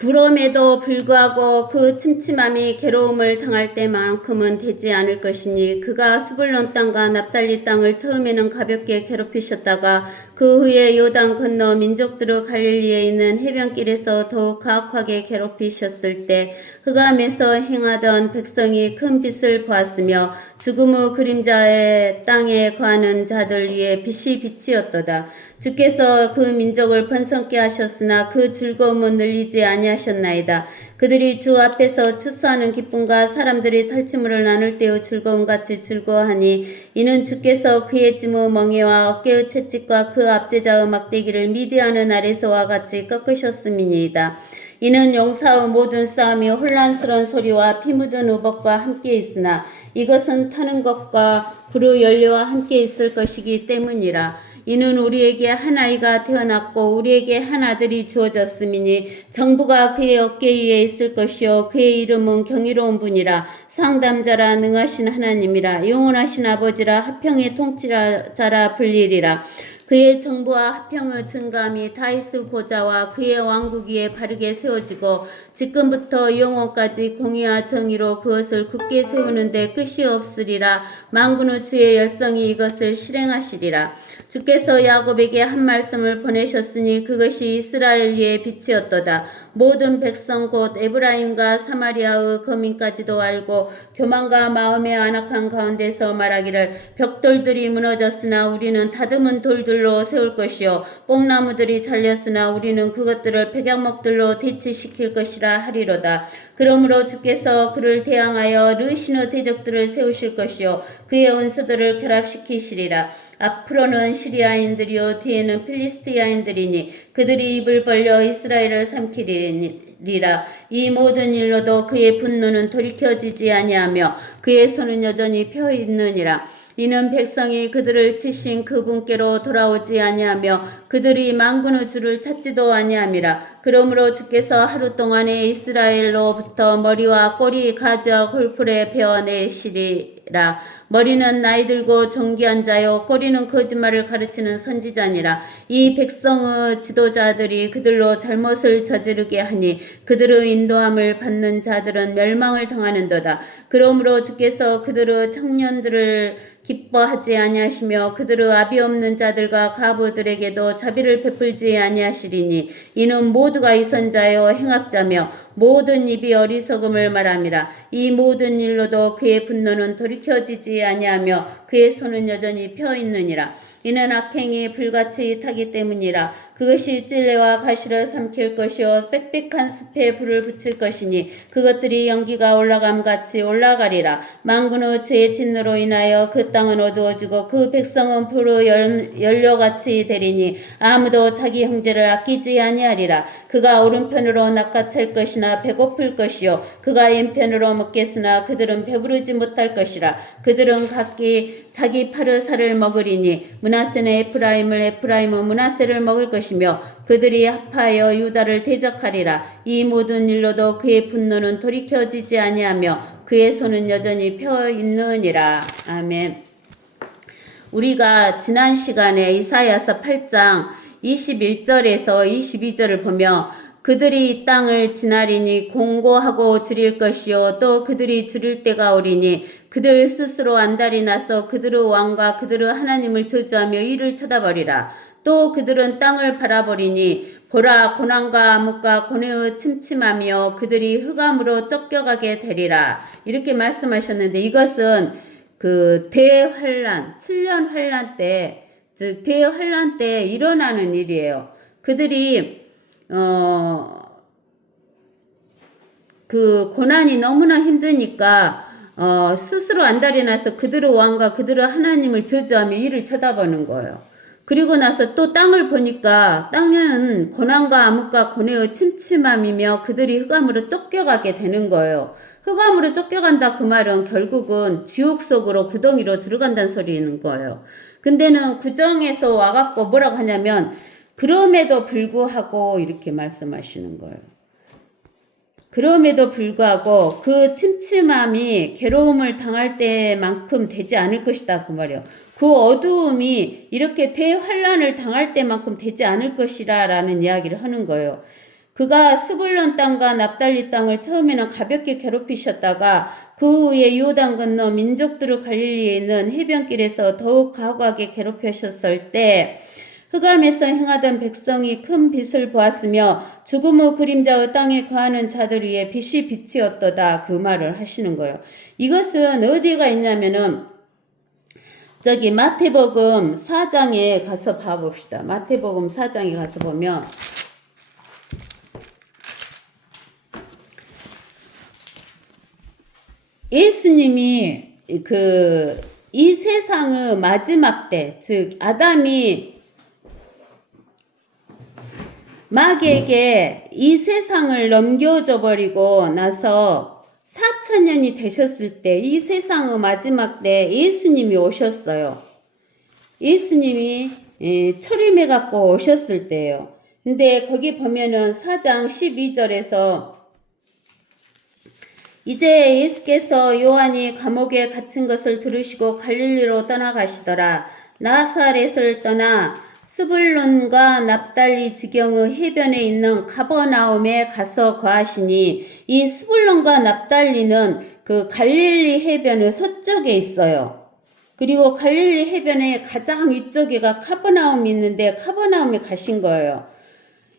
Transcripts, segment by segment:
그럼에도 불구하고 그 침침함이 괴로움을 당할 때만큼은 되지 않을 것이니 그가 스불론 땅과 납달리 땅을 처음에는 가볍게 괴롭히셨다가 그 후에 요단 건너 민족들의 갈릴리에 있는 해변길에서 더욱 가혹하게 괴롭히셨을 때 흑암에서 행하던 백성이 큰 빛을 보았으며 죽음의 그림자의 땅에 거하는 자들 위에 빛이 빛이었도다. 주께서 그 민족을 번성케 하셨으나 그 즐거움은 늘리지 아니하셨나이다. 그들이 주 앞에서 추수하는 기쁨과 사람들이 탈취물을 나눌 때의 즐거움같이 즐거워하니 이는 주께서 그의 짐의 멍에와 어깨의 채찍과 그 압제자의 막대기를 미디하는 날에서와 같이 꺾으셨음이니이다. 이는 용사의 모든 싸움이 혼란스러운 소리와 피 묻은 우벅과 함께 있으나 이것은 타는 것과 불의 연료와 함께 있을 것이기 때문이라. 이는 우리에게 한 아이가 태어났고 우리에게 한 아들이 주어졌음이니 정부가 그의 어깨 위에 있을 것이요 그의 이름은 경이로운 분이라 상담자라 능하신 하나님이라 영원하신 아버지라 화평의 통치자라 불리리라. 그의 정부와 화평의 증감이 다윗의 보좌와 그의 왕국 위에 바르게 세워지고 지금부터 영원까지 공의와 정의로 그것을 굳게 세우는데 끝이 없으리라. 만군의 주의 열성이 이것을 실행하시리라. 주께서 야곱에게 한 말씀을 보내셨으니 그것이 이스라엘 위에 빛이었도다. 모든 백성 곧 에브라임과 사마리아의 거민까지도 알고 교만과 마음의 안악한 가운데서 말하기를 벽돌들이 무너졌으나 우리는 다듬은 돌들로 세울 것이요 뽕나무들이 잘렸으나 우리는 그것들을 백약목들로 대치시킬 것이라 하리로다. 그러므로 주께서 그를 대항하여 르신의 대적들을 세우실 것이요 그의 원수들을 결합시키시리라. 앞으로는 시리아인들이요 뒤에는 필리스티아인들이니 그들이 입을 벌려 이스라엘을 삼키리라. 이 모든 일로도 그의 분노는 돌이켜지지 아니하며 그의 손은 여전히 펴 있느니라. 이는 백성이 그들을 치신 그분께로 돌아오지 아니하며 그들이 만군의 주를 찾지도 아니함이라. 그러므로 주께서 하루 동안에 이스라엘로부터 머리와 꼬리 가지와 홀풀에 베어내시리라. 머리는 나이 들고 존귀한 자요 꼬리는 거짓말을 가르치는 선지자니라. 이 백성의 지도자들이 그들로 잘못을 저지르게 하니 그들의 인도함을 받는 자들은 멸망을 당하는도다. 그러므로 주께서 그들의 청년들을 기뻐하지 아니하시며 그들의 아비 없는 자들과 가부들에게도 자비를 베풀지 아니하시리니 이는 모두가 이선자요 행악자며 모든 입이 어리석음을 말함이라. 이 모든 일로도 그의 분노는 돌이켜지지 아니하며 그의 손은 여전히 펴 있느니라. 이는 악행이 불같이 타기 때문이라. 그것이 찔레와 가시를 삼킬 것이요 빽빽한 숲에 불을 붙일 것이니 그것들이 연기가 올라감같이 올라가리라. 만군의 제 진노로 인하여 그 땅은 어두워지고 그 백성은 불의 연료같이 되리니 아무도 자기 형제를 아끼지 아니하리라. 그가 오른편으로 낚아챌 것이나 배고플 것이요 그가 왼편으로 먹겠으나 그들은 배부르지 못할 것이라. 그들은 각기 자기 팔의 살을 먹으리니 므낫세는 에프라임은 므낫세를 먹을 것이며 그들이 합하여 유다를 대적하리라. 이 모든 일로도 그의 분노는 돌이켜지지 아니하며 그의 손은 여전히 펴 있느니라. 아멘. 우리가 지난 시간에 이사야서 8장 21절에서 22절을 보며 그들이 이 땅을 지나리니 공고하고 줄일 것이요 또 그들이 줄일 때가 오리니 그들 스스로 안달이 나서 그들의 왕과 그들의 하나님을 저주하며 이를 쳐다버리라. 또 그들은 땅을 바라보리니 보라 고난과 암흑과 고뇌의 침침함이요 그들이 흑암으로 쫓겨가게 되리라. 이렇게 말씀하셨는데 이것은 그 대환란 7년 환란 때 즉 대환란 때 일어나는 일이에요. 그들이 그 고난이 너무나 힘드니까 스스로 안달이 나서 그들의 왕과 그들의 하나님을 저주하며 이를 쳐다보는 거예요. 그리고 나서 또 땅을 보니까 땅은 고난과 암흑과 고뇌의 침침함이며 그들이 흑암으로 쫓겨가게 되는 거예요. 흑암으로 쫓겨간다 그 말은 결국은 지옥 속으로 구덩이로 들어간다는 소리인 거예요. 근데는 구정에서 와갖고 뭐라고 하냐면 그럼에도 불구하고 이렇게 말씀하시는 거예요. 그럼에도 불구하고 그 침침함이 괴로움을 당할 때만큼 되지 않을 것이다 그 말이에요. 그 어두움이 이렇게 대환란을 당할 때만큼 되지 않을 것이라 라는 이야기를 하는 거예요. 그가 스불론 땅과 납달리 땅을 처음에는 가볍게 괴롭히셨다가 그 후에 요단 건너 민족들을 갈릴리에 있는 해변길에서 더욱 가혹하게 괴롭히셨을 때 흑암에서 행하던 백성이 큰 빛을 보았으며 죽음의 그림자의 땅에 거하는 자들 위에 빛이 빛이었도다. 그 말을 하시는 거예요. 이것은 어디가 있냐면은 저기 마태복음 4장에 가서 봐봅시다. 마태복음 4장에 가서 보면 예수님이 이 세상의 마지막 때, 즉 아담이 마귀에게 이 세상을 넘겨줘 버리고 나서 4,000년이 되셨을 때, 이 세상의 마지막 때 예수님이 오셨어요. 예수님이 초림해 갖고 오셨을 때예요. 근데 거기 보면은 4장 12절에서 이제 예수께서 요한이 감옥에 갇힌 것을 들으시고 갈릴리로 떠나가시더라. 나사렛을 떠나 스불론과 납달리 지경의 해변에 있는 가버나움에 가서 거하시니, 이 스불론과 납달리는 그 갈릴리 해변의 서쪽에 있어요. 그리고 갈릴리 해변의 가장 위쪽에가 카버나움이 있는데 카버나움에 가신 거예요.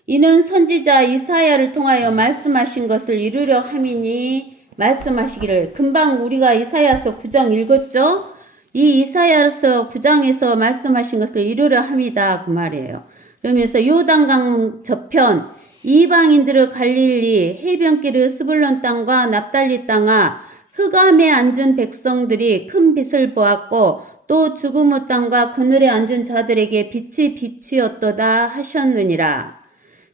이는 선지자 이사야를 통하여 말씀하신 것을 이루려 함이니, 말씀하시기를, 금방 우리가 이사야서 9장 읽었죠? 이 이사야서 9장에서 말씀하신 것을 이루려 함이다, 그 말이에요. 그러면서 요단강 저편 이방인들의 갈릴리 해변길의 스불론 땅과 납달리 땅아, 흑암에 앉은 백성들이 큰 빛을 보았고 또 죽음의 땅과 그늘에 앉은 자들에게 빛이 빛이었도다 하셨느니라.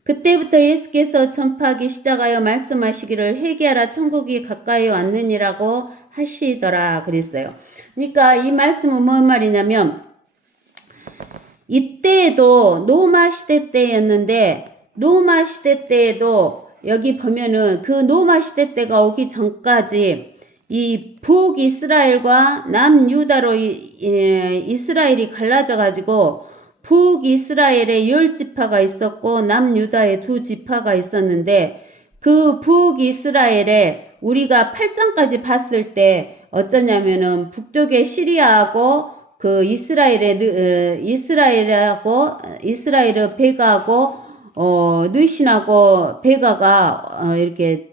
그때부터 예수께서 전파하기 시작하여 말씀하시기를 회개하라 천국이 가까이 왔느니라고 하시더라 그랬어요. 그러니까 이 말씀은 뭔 말이냐면, 이때에도 노마 시대 때였는데, 노마 시대 때에도 여기 보면은 그 노마 시대 때가 오기 전까지 이 북이스라엘과 남유다로 이스라엘이 갈라져 가지고 북이스라엘에 10지파가 있었고 남유다에 2지파가 있었는데, 그 북이스라엘에 우리가 8장까지 봤을 때 어쩌냐면은 북쪽에 시리아하고 그 이스라엘의 베가하고 느신하고 베가가 이렇게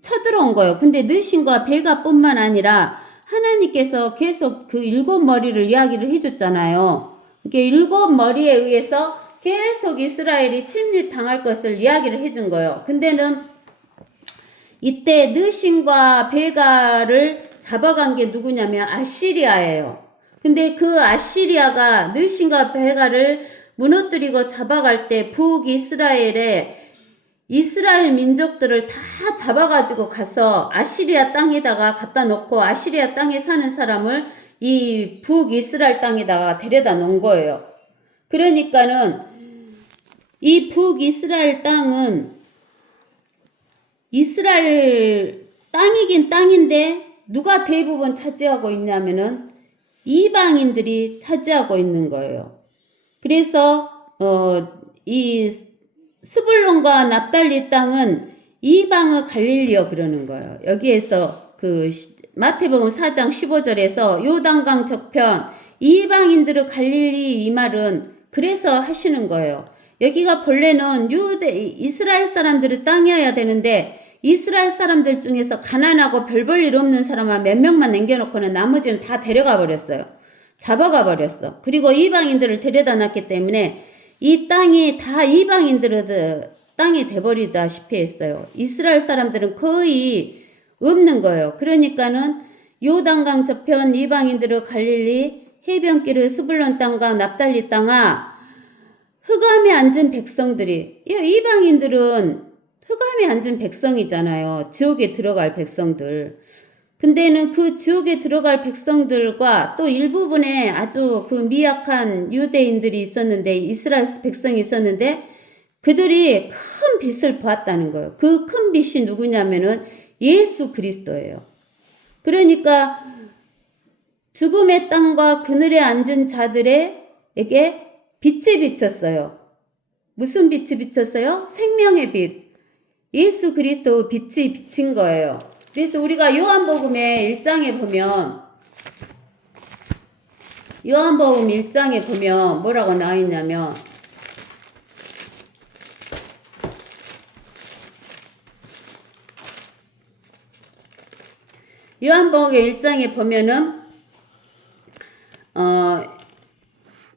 쳐들어온 거예요. 근데 느신과 베가뿐만 아니라 하나님께서 계속 그 7머리를 이야기를 해줬잖아요. 이렇게 7머리에 의해서 계속 이스라엘이 침략당할 것을 이야기를 해준 거예요. 근데는 이때 느신과 베가를 잡아간 게 누구냐면 아시리아예요. 근데 그 아시리아가 느신과 베가를 무너뜨리고 잡아갈 때 북이스라엘에 이스라엘 민족들을 다 잡아가지고 가서 아시리아 땅에다가 갖다 놓고 아시리아 땅에 사는 사람을 이 북이스라엘 땅에다가 데려다 놓은 거예요. 그러니까는 이 북이스라엘 땅은 이스라엘 땅이긴 땅인데 누가 대부분 차지하고 있냐면은 이방인들이 차지하고 있는 거예요. 그래서 이 스불론과 납달리 땅은 이방의 갈릴리여 그러는 거예요. 여기에서 그 마태복음 4장 15절에서 요단강 저편 이방인들의 갈릴리, 이 말은 그래서 하시는 거예요. 여기가 본래는 이스라엘 사람들의 땅이어야 되는데, 이스라엘 사람들 중에서 가난하고 별 볼 일 없는 사람만 몇 명만 남겨놓고는 나머지는 다 데려가 버렸어요. 잡아가 버렸어. 그리고 이방인들을 데려다 놨기 때문에 이 땅이 다 이방인들의 땅이 돼버리다시피 했어요. 이스라엘 사람들은 거의 없는 거예요. 그러니까는 요단강 저편 이방인들의 갈릴리 해변길의 스불론 땅과 납달리 땅아, 흑암에 앉은 백성들이, 이방인들은 흑암에 앉은 백성이잖아요. 지옥에 들어갈 백성들. 근데는 그 지옥에 들어갈 백성들과 또 일부분의 아주 그 미약한 유대인들이 있었는데, 이스라엘 백성이 있었는데, 그들이 큰 빛을 보았다는 거예요. 그 큰 빛이 누구냐면은 예수 그리스도예요. 그러니까 죽음의 땅과 그늘에 앉은 자들에게 빛이 비쳤어요. 무슨 빛이 비쳤어요? 생명의 빛. 예수 그리스도 빛이 비친 거예요. 그래서 우리가 요한복음의 1장에 보면 요한복음 1장에 보면 뭐라고 나와 있냐면 요한복음 1장에 보면은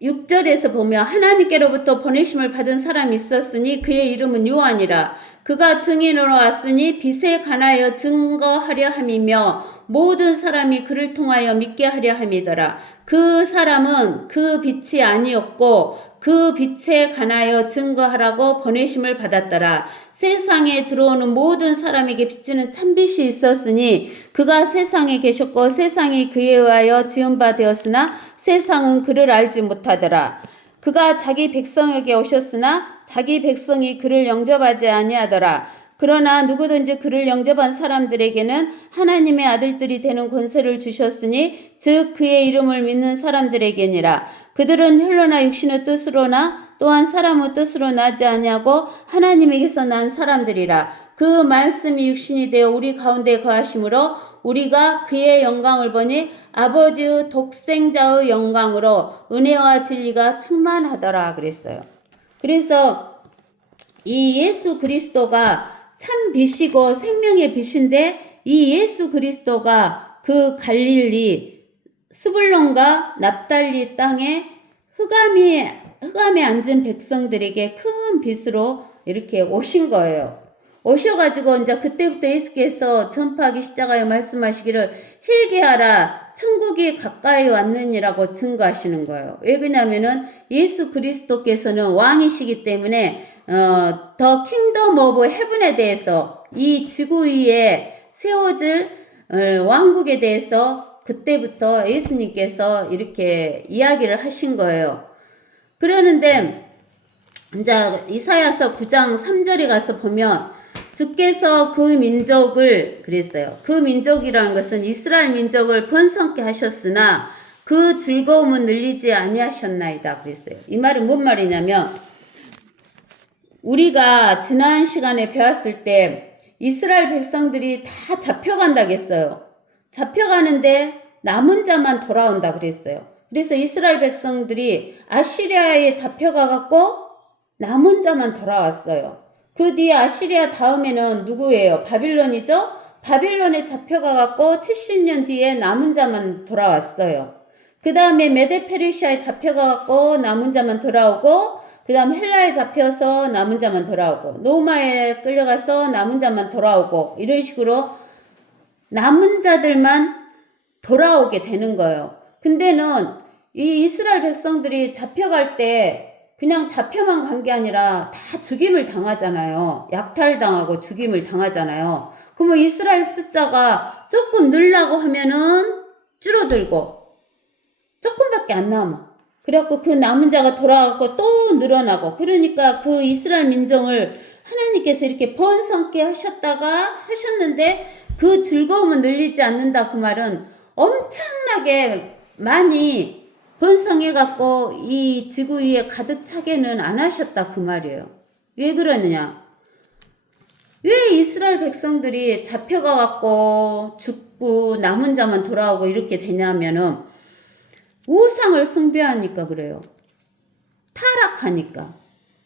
6절에서 보면 하나님께로부터 보내심을 받은 사람이 있었으니 그의 이름은 요한이라. 그가 증인으로 왔으니 빛에 관하여 증거하려 함이며 모든 사람이 그를 통하여 믿게 하려 함이더라. 그 사람은 그 빛이 아니었고 그 빛에 관하여 증거하라고 보내심을 받았더라. 세상에 들어오는 모든 사람에게 비치는 참빛이 있었으니 그가 세상에 계셨고 세상이 그에 의하여 지은 바 되었으나 세상은 그를 알지 못하더라. 그가 자기 백성에게 오셨으나 자기 백성이 그를 영접하지 아니하더라. 그러나 누구든지 그를 영접한 사람들에게는 하나님의 아들들이 되는 권세를 주셨으니 즉 그의 이름을 믿는 사람들에게니라. 그들은 혈로나 육신의 뜻으로나 또한 사람의 뜻으로 나지 아니하고 하나님에게서 난 사람들이라. 그 말씀이 육신이 되어 우리 가운데 거하심으로 우리가 그의 영광을 보니 아버지의 독생자의 영광으로 은혜와 진리가 충만하더라 그랬어요. 그래서 이 예수 그리스도가 참 빛이고 생명의 빛인데 이 예수 그리스도가 그 갈릴리 스불론과 납달리 땅에 흑암에 앉은 백성들에게 큰 빛으로 이렇게 오신 거예요. 오셔가지고 이제 그때부터 예수께서 전파하기 시작하여 말씀하시기를 회개하라 천국이 가까이 왔느니라고 증거하시는 거예요. 왜 그러냐면은 예수 그리스도께서는 왕이시기 때문에 더 킹덤 오브 헤븐에 대해서 이 지구 위에 세워질 왕국에 대해서 그때부터 예수님께서 이렇게 이야기를 하신 거예요. 그러는데 이제 이사야서 9장 3절에 가서 보면 주께서 그 민족을 그랬어요. 그 민족이라는 것은 이스라엘 민족을 번성케 하셨으나 그 즐거움은 늘리지 아니하셨나이다 그랬어요. 이 말은 뭔 말이냐면 우리가 지난 시간에 배웠을 때 이스라엘 백성들이 다 잡혀간다고 했어요. 잡혀가는데 남은 자만 돌아온다 그랬어요. 그래서 이스라엘 백성들이 아시리아에 잡혀가갖고 남은 자만 돌아왔어요. 그 뒤에 아시리아 다음에는 누구예요? 바빌론이죠? 바빌론에 잡혀가갖고 70년 뒤에 남은 자만 돌아왔어요. 그 다음에 메데페르시아에 잡혀가갖고 남은 자만 돌아오고 그 다음 헬라에 잡혀서 남은 자만 돌아오고 로마에 끌려가서 남은 자만 돌아오고 이런 식으로 남은 자들만 돌아오게 되는 거예요. 근데는 이 이스라엘 백성들이 잡혀갈 때 그냥 잡혀만 간 게 아니라 다 죽임을 당하잖아요. 약탈당하고 죽임을 당하잖아요. 그러면 이스라엘 숫자가 조금 늘라고 하면은 줄어들고 조금밖에 안 남아. 그래갖고 그 남은 자가 돌아가고 또 늘어나고 그러니까 그 이스라엘 민족을 하나님께서 이렇게 번성케 하셨는데 그 즐거움은 늘리지 않는다 그 말은 엄청나게 많이 번성해갖고 이 지구 위에 가득 차게는 안 하셨다 그 말이에요. 왜 그러느냐? 왜 이스라엘 백성들이 잡혀가갖고 죽고 남은 자만 돌아오고 이렇게 되냐면은 우상을 숭배하니까 그래요.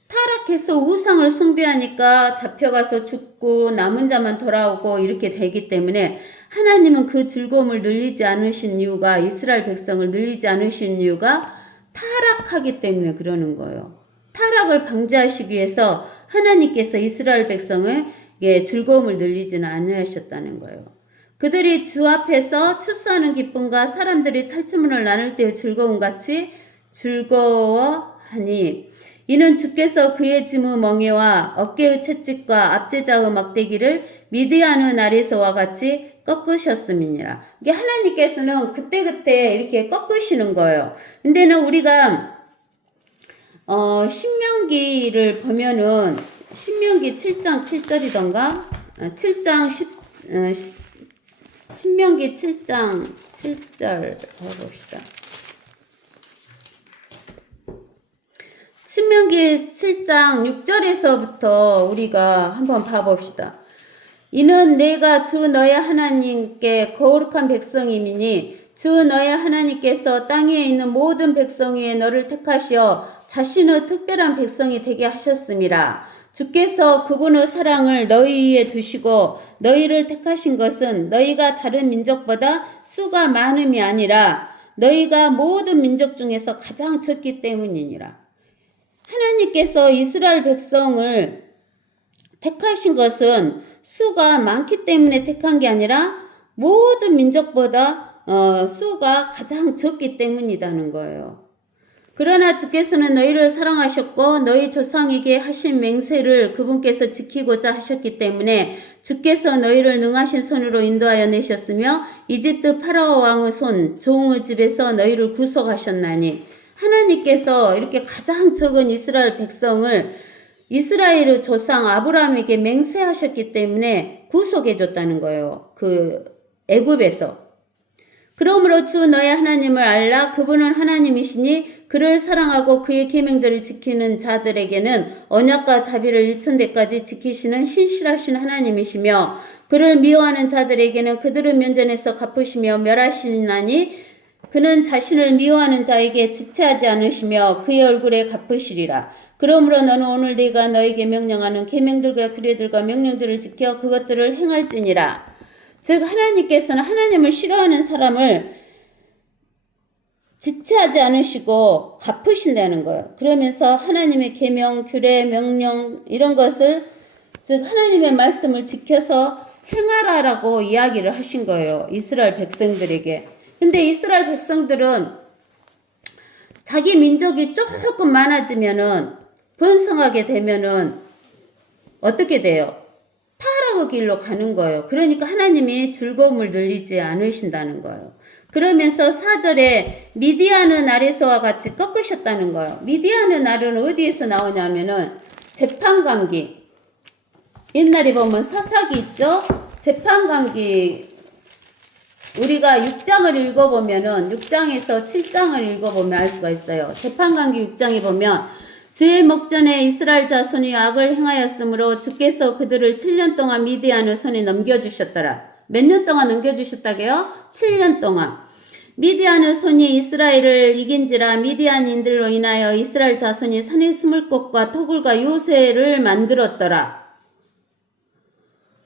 타락해서 우상을 숭배하니까 잡혀가서 죽고 남은 자만 돌아오고 이렇게 되기 때문에 하나님은 그 즐거움을 늘리지 않으신 이유가 이스라엘 백성을 늘리지 않으신 이유가 타락하기 때문에 그러는 거예요. 타락을 방지하시기 위해서 하나님께서 이스라엘 백성에게 즐거움을 늘리지는 않으셨다는 거예요. 그들이 주 앞에서 추수하는 기쁨과 사람들이 탈취문을 나눌 때의 즐거움같이 즐거워하니 이는 주께서 그의 짐의 멍에와 어깨의 채찍과 압제자의 막대기를 미디안의 날에서와 같이 꺾으셨음이니라. 이게 하나님께서는 그때그때 이렇게 꺾으시는 거예요. 근데는 우리가 신명기를 보면은 신명기 7장 7절이던가 7장 10 신명기 7장 7절 봅시다. 신명기 7장 6절에서부터 우리가 한번 봐봅시다. 이는 내가 주 너의 하나님께 거룩한 백성이니 주 너의 하나님께서 땅 위에 있는 모든 백성 위에 너를 택하시어 자신의 특별한 백성이 되게 하셨음이라. 주께서 그분의 사랑을 너희 위에 두시고 너희를 택하신 것은 너희가 다른 민족보다 수가 많음이 아니라 너희가 모든 민족 중에서 가장 적기 때문이니라. 하나님께서 이스라엘 백성을 택하신 것은 수가 많기 때문에 택한 게 아니라 모든 민족보다 수가 가장 적기 때문이라는 거예요. 그러나 주께서는 너희를 사랑하셨고 너희 조상에게 하신 맹세를 그분께서 지키고자 하셨기 때문에 주께서 너희를 능하신 손으로 인도하여 내셨으며 이집트 파라오 왕의 손 종의 집에서 너희를 구속하셨나니. 하나님께서 이렇게 가장 적은 이스라엘 백성을 이스라엘의 조상 아브라함에게 맹세하셨기 때문에 구속해 줬다는 거예요. 그 애굽에서. 그러므로 주 너의 하나님을 알라. 그분은 하나님이시니 그를 사랑하고 그의 계명들을 지키는 자들에게는 언약과 자비를 일천대까지 지키시는 신실하신 하나님이시며 그를 미워하는 자들에게는 그들의 면전에서 갚으시며 멸하시나니 그는 자신을 미워하는 자에게 지체하지 않으시며 그의 얼굴에 갚으시리라. 그러므로 너는 오늘 내가 너에게 명령하는 계명들과 규례들과 명령들을 지켜 그것들을 행할지니라. 즉 하나님께서는 하나님을 싫어하는 사람을 지체하지 않으시고 갚으신다는 거예요. 그러면서 하나님의 계명, 규례, 명령 이런 것을 즉 하나님의 말씀을 지켜서 행하라라고 이야기를 하신 거예요. 이스라엘 백성들에게. 근데 이스라엘 백성들은 자기 민족이 조금 많아지면은 번성하게 되면은 어떻게 돼요? 타락의 길로 가는 거예요. 그러니까 하나님이 즐거움을 늘리지 않으신다는 거예요. 그러면서 4절에 미디안의 날에서와 같이 꺾으셨다는 거예요. 미디안의 날은 어디에서 나오냐면은 재판관기. 옛날에 보면 사사기 있죠? 재판관기 우리가 6장을 읽어보면은 6장에서 7장을 읽어보면 알 수가 있어요. 재판관기 6장에 보면 주의 목전에 이스라엘 자손이 악을 행하였으므로 주께서 그들을 7년 동안 미디안의 손에 넘겨주셨더라. 몇 년 동안 넘겨주셨다게요? 7년 동안. 미디안의 손이 이스라엘을 이긴지라 미디안인들로 인하여 이스라엘 자손이 산에 숨을 곳과 토굴과 요새를 만들었더라.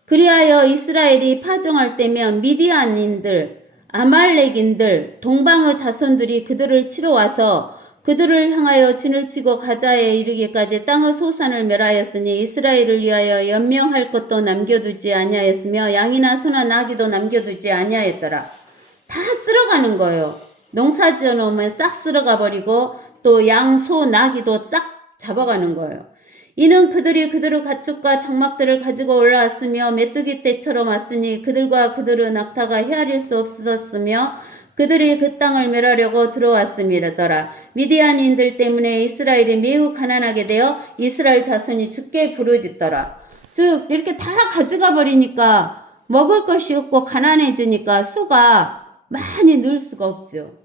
그리하여 이스라엘이 파종할 때면 미디안인들, 아말렉인들, 동방의 자손들이 그들을 치러 와서 그들을 향하여 진을 치고 가자에 이르기까지 땅의 소산을 멸하였으니 이스라엘을 위하여 연명할 것도 남겨두지 아니하였으며 양이나 소나 나귀도 남겨두지 아니하였더라. 다 쓸어가는 거예요. 농사 지어놓으면 싹 쓸어가 버리고 또 양, 소, 나귀도 싹 잡아가는 거예요. 이는 그들이 그들의 가축과 장막들을 가지고 올라왔으며 메뚜기 떼처럼 왔으니 그들과 그들의 낙타가 헤아릴 수 없었으며 그들이 그 땅을 멸하려고 들어왔음이더라. 미디안인들 때문에 이스라엘이 매우 가난하게 되어 이스라엘 자손이 죽게 부르짖더라. 즉 이렇게 다 가져가 버리니까 먹을 것이 없고 가난해지니까 수가 많이 늘 수가 없죠.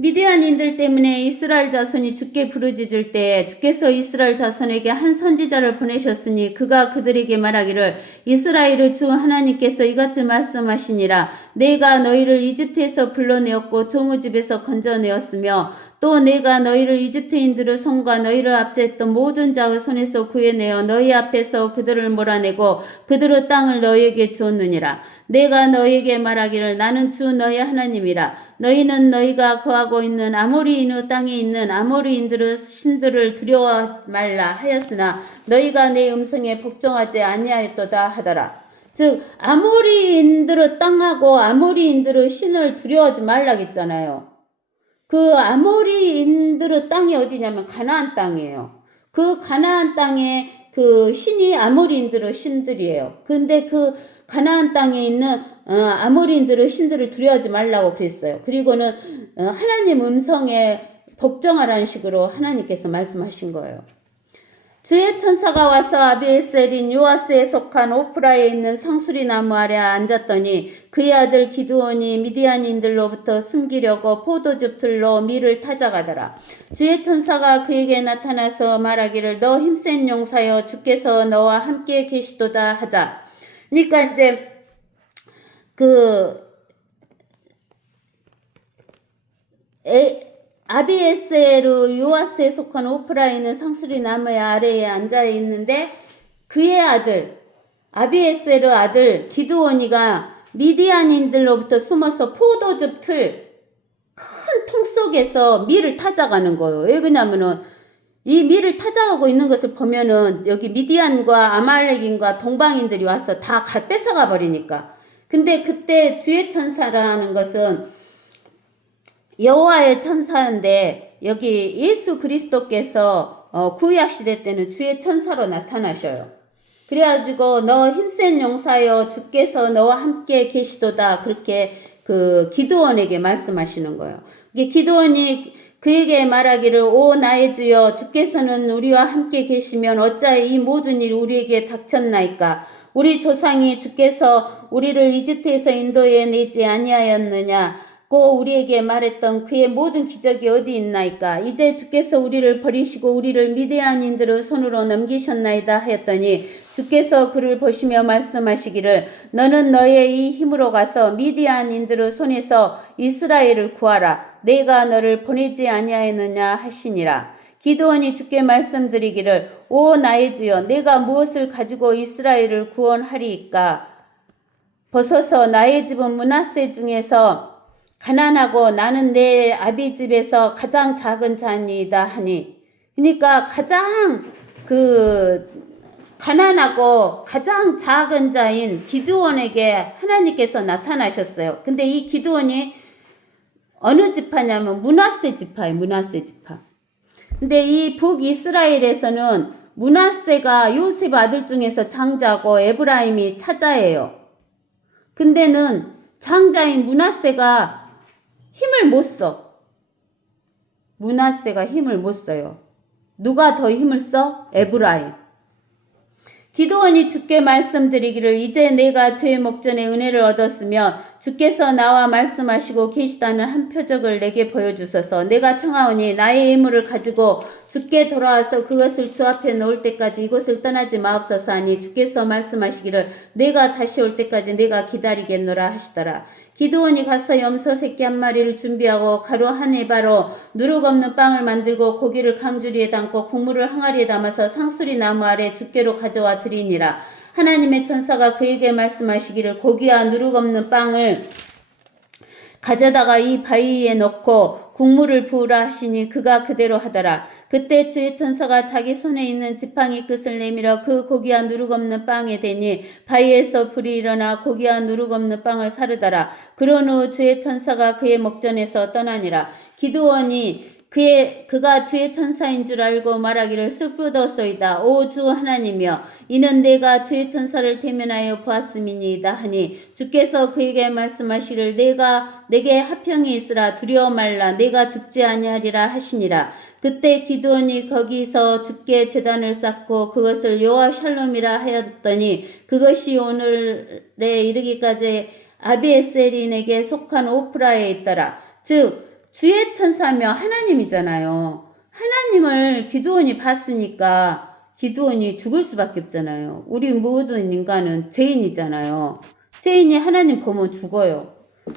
미디안인들 때문에 이스라엘 자손이 죽게 부르짖을 때 주께서 이스라엘 자손에게 한 선지자를 보내셨으니 그가 그들에게 말하기를 이스라엘의 주 하나님께서 이같이 말씀하시니라. 내가 너희를 이집트에서 불러내었고 종의 집에서 건져내었으며 또 내가 너희를 이집트인들의 손과 너희를 압제했던 모든 자의 손에서 구해내어 너희 앞에서 그들을 몰아내고 그들의 땅을 너희에게 주었느니라. 내가 너희에게 말하기를 나는 주 너희 하나님이라. 너희는 너희가 거하고 있는 아모리인의 땅에 있는 아모리인들의 신들을 두려워 말라 하였으나 너희가 내 음성에 복종하지 아니하였도다 하더라. 즉 아모리인들의 땅하고 아모리인들의 신을 두려워하지 말라겠잖아요. 그 아모리인들의 땅이 어디냐면 가나안 땅이에요. 그 가나안 땅에 그 신이 아모리인들의 신들이에요. 근데 그 가나안 땅에 있는 아모리인들의 신들을 두려워하지 말라고 그랬어요. 그리고는 하나님 음성에 복종하라는 식으로 하나님께서 말씀하신 거예요. 주의 천사가 와서 아비에셀인 요아스에 속한 오프라에 있는 상수리 나무 아래 앉았더니 그의 아들 기드온이 미디안인들로부터 숨기려고 포도즙 들로 밀을 타작하더라. 주의 천사가 그에게 나타나서 말하기를 너 힘센 용사여 주께서 너와 함께 계시도다 하자. 그러니까 이제 아비에셀의 요아스에 속한 오프라에 있는 상수리 나무의 아래에 앉아 있는데 그의 아들 아비에셀의 아들 기드온이가 미디안인들로부터 숨어서 포도즙 틀 큰 통 속에서 밀을 타작하는 거예요. 왜 그러냐면은 이 밀을 타작하고 있는 것을 보면은 여기 미디안과 아말렉인과 동방인들이 와서 다 뺏어가 버리니까. 근데 그때 주의 천사라는 것은 여호와의 천사인데 여기 예수 그리스도께서 구약 시대 때는 주의 천사로 나타나셔요. 그래가지고 너 힘센 용사여 주께서 너와 함께 계시도다 그렇게 그 기드온에게 말씀하시는 거예요. 이게 기드온이 그에게 말하기를 오 나의 주여 주께서는 우리와 함께 계시면 어찌하여 이 모든 일이 우리에게 닥쳤나이까. 우리 조상이 주께서 우리를 이집트에서 인도해 내지 아니하였느냐 고 우리에게 말했던 그의 모든 기적이 어디 있나이까. 이제 주께서 우리를 버리시고 우리를 미디안인들의 손으로 넘기셨나이다 하였더니 주께서 그를 보시며 말씀하시기를 너는 너의 이 힘으로 가서 미디안인들의 손에서 이스라엘을 구하라. 내가 너를 보내지 아니하였느냐 하시니라. 기드온이 주께 말씀드리기를 오 나의 주여 내가 무엇을 가지고 이스라엘을 구원하리이까. 보소서 나의 집은 므낫세 중에서 가난하고 나는 내 아비 집에서 가장 작은 자니이다 하니. 그러니까 가장 가난하고 가장 작은 자인 기드온에게 하나님께서 나타나셨어요. 근데 이 기드온이 어느 지파냐면 므낫세 지파예요. 므낫세 지파. 근데 이 북이스라엘에서는 므낫세가 요셉 아들 중에서 장자고 에브라임이 차자예요. 근데는 장자인 므낫세가 힘을 못 써. 므낫세가 힘을 못 써요. 누가 더 힘을 써? 에브라임. 기드온이 주께 말씀드리기를 이제 내가 주의 목전에 은혜를 얻었으며 주께서 나와 말씀하시고 계시다는 한 표적을 내게 보여주소서. 내가 청하오니 나의 예물을 가지고 주께 돌아와서 그것을 주 앞에 놓을 때까지 이곳을 떠나지 마옵소서 하니 주께서 말씀하시기를 내가 다시 올 때까지 내가 기다리겠노라 하시더라. 기드온이 가서 염소 새끼 한 마리를 준비하고 가루 한 에바로 누룩 없는 빵을 만들고 고기를 강주리에 담고 국물을 항아리에 담아서 상수리 나무 아래 주께로 가져와 드리니라. 하나님의 천사가 그에게 말씀하시기를 고기와 누룩 없는 빵을 가져다가 이 바위에 넣고 국물을 부으라 하시니 그가 그대로 하더라. 그때 주의 천사가 자기 손에 있는 지팡이 끝을 내밀어 그 고기와 누룩 없는 빵에 대니 바위에서 불이 일어나 고기와 누룩 없는 빵을 사르더라. 그런 후 주의 천사가 그의 목전에서 떠나니라. 기드온이 그가 주의 천사인 줄 알고 말하기를 슬프도소이다. 오 주 하나님이여 이는 내가 주의 천사를 대면하여 보았음이니이다 하니 주께서 그에게 말씀하시기를 내게 화평이 있으라 두려워 말라 내가 죽지 아니하리라 하시니라. 그때 기드온이 거기서 주께 제단을 쌓고 그것을 여호와 샬롬이라 하였더니 그것이 오늘에 이르기까지 아비에셀인에게 속한 오프라에 있더라. 즉 주의 천사며 하나님이잖아요. 하나님을 기드온이 봤으니까 기드온이 죽을 수밖에 없잖아요. 우리 모든 인간은 죄인이잖아요. 죄인이 하나님 보면 죽어요.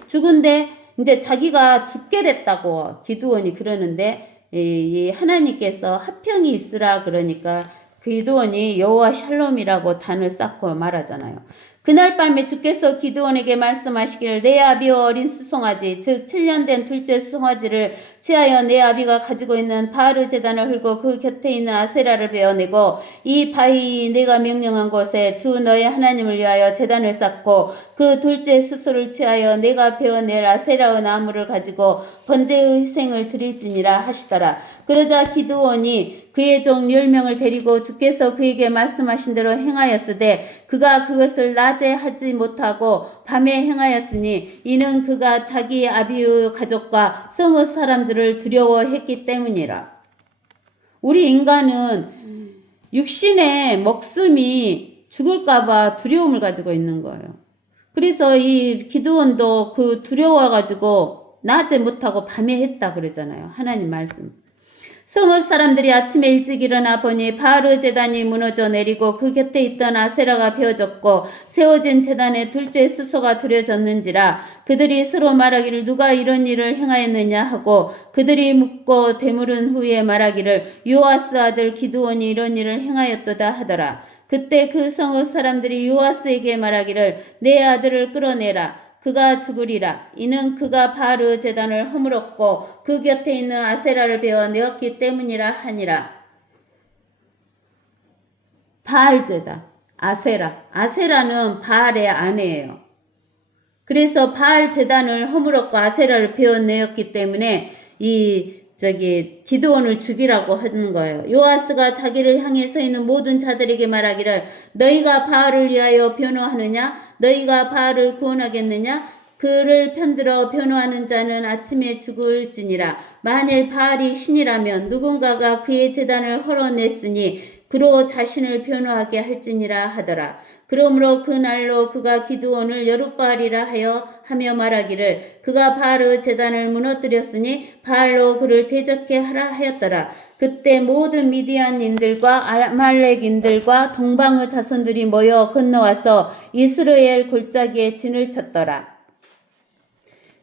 죽은데 이제 자기가 죽게 됐다고 기드온이 그러는데 이 하나님께서 화평이 있으라 그러니까 기드온이 여호와 샬롬이라고 단을 쌓고 말하잖아요. 그날 밤에 주께서 기드온에게 말씀하시기를 내 아비와 어린 수송아지 즉 7년 된 둘째 수송아지를 취하여 내 아비가 가지고 있는 바알 제단을 헐고 그 곁에 있는 아세라를 베어내고 이 바위 내가 명령한 곳에 주 너의 하나님을 위하여 제단을 쌓고 그 둘째 수소를 취하여 내가 베어낼 아세라의 나무를 가지고 번제의 희생을 드릴지니라 하시더라. 그러자 기드온이 그의 종 10명을 데리고 주께서 그에게 말씀하신 대로 행하였으되 그가 그것을 낮에 하지 못하고 밤에 행하였으니 이는 그가 자기 아비의 가족과 성읍 사람들을 두려워했기 때문이라. 우리 인간은 육신의 목숨이 죽을까봐 두려움을 가지고 있는 거예요. 그래서 이 기드온도 그 두려워가지고 낮에 못하고 밤에 했다 그러잖아요. 하나님 말씀. 성읍 사람들이 아침에 일찍 일어나 보니 바르 제단이 무너져 내리고 그 곁에 있던 아세라가 베어졌고 세워진 제단에 둘째 수소가 들여졌는지라 그들이 서로 말하기를 누가 이런 일을 행하였느냐 하고 그들이 묻고 되물은 후에 말하기를 요아스 아들 기드온이 이런 일을 행하였도다 하더라. 그때 그 성읍 사람들이 요아스에게 말하기를 내 아들을 끌어내라. 그가 죽으리라. 이는 그가 바르 제단을 허물었고 그 곁에 있는 아세라를 베어 내었기 때문이라 하니라. 바알 제단, 아세라. 아세라는 바알의 아내예요. 그래서 바알 제단을 허물었고 아세라를 베어 내었기 때문에 기드온을 죽이라고 하는 거예요. 요아스가 자기를 향해 서 있는 모든 자들에게 말하기를 너희가 바알을 위하여 변호하느냐? 너희가 바알을 구원하겠느냐? 그를 편들어 변호하는 자는 아침에 죽을지니라. 만일 바알이 신이라면 누군가가 그의 제단을 헐어냈으니 그로 자신을 변호하게 할지니라 하더라. 그러므로 그날로 그가 기드온을 여룻바알이라 하며 말하기를 그가 바알 제단을 무너뜨렸으니 바알로 그를 대적케 하라 하였더라. 그때 모든 미디안인들과 아말렉인들과 동방의 자손들이 모여 건너와서 이스라엘 골짜기에 진을 쳤더라.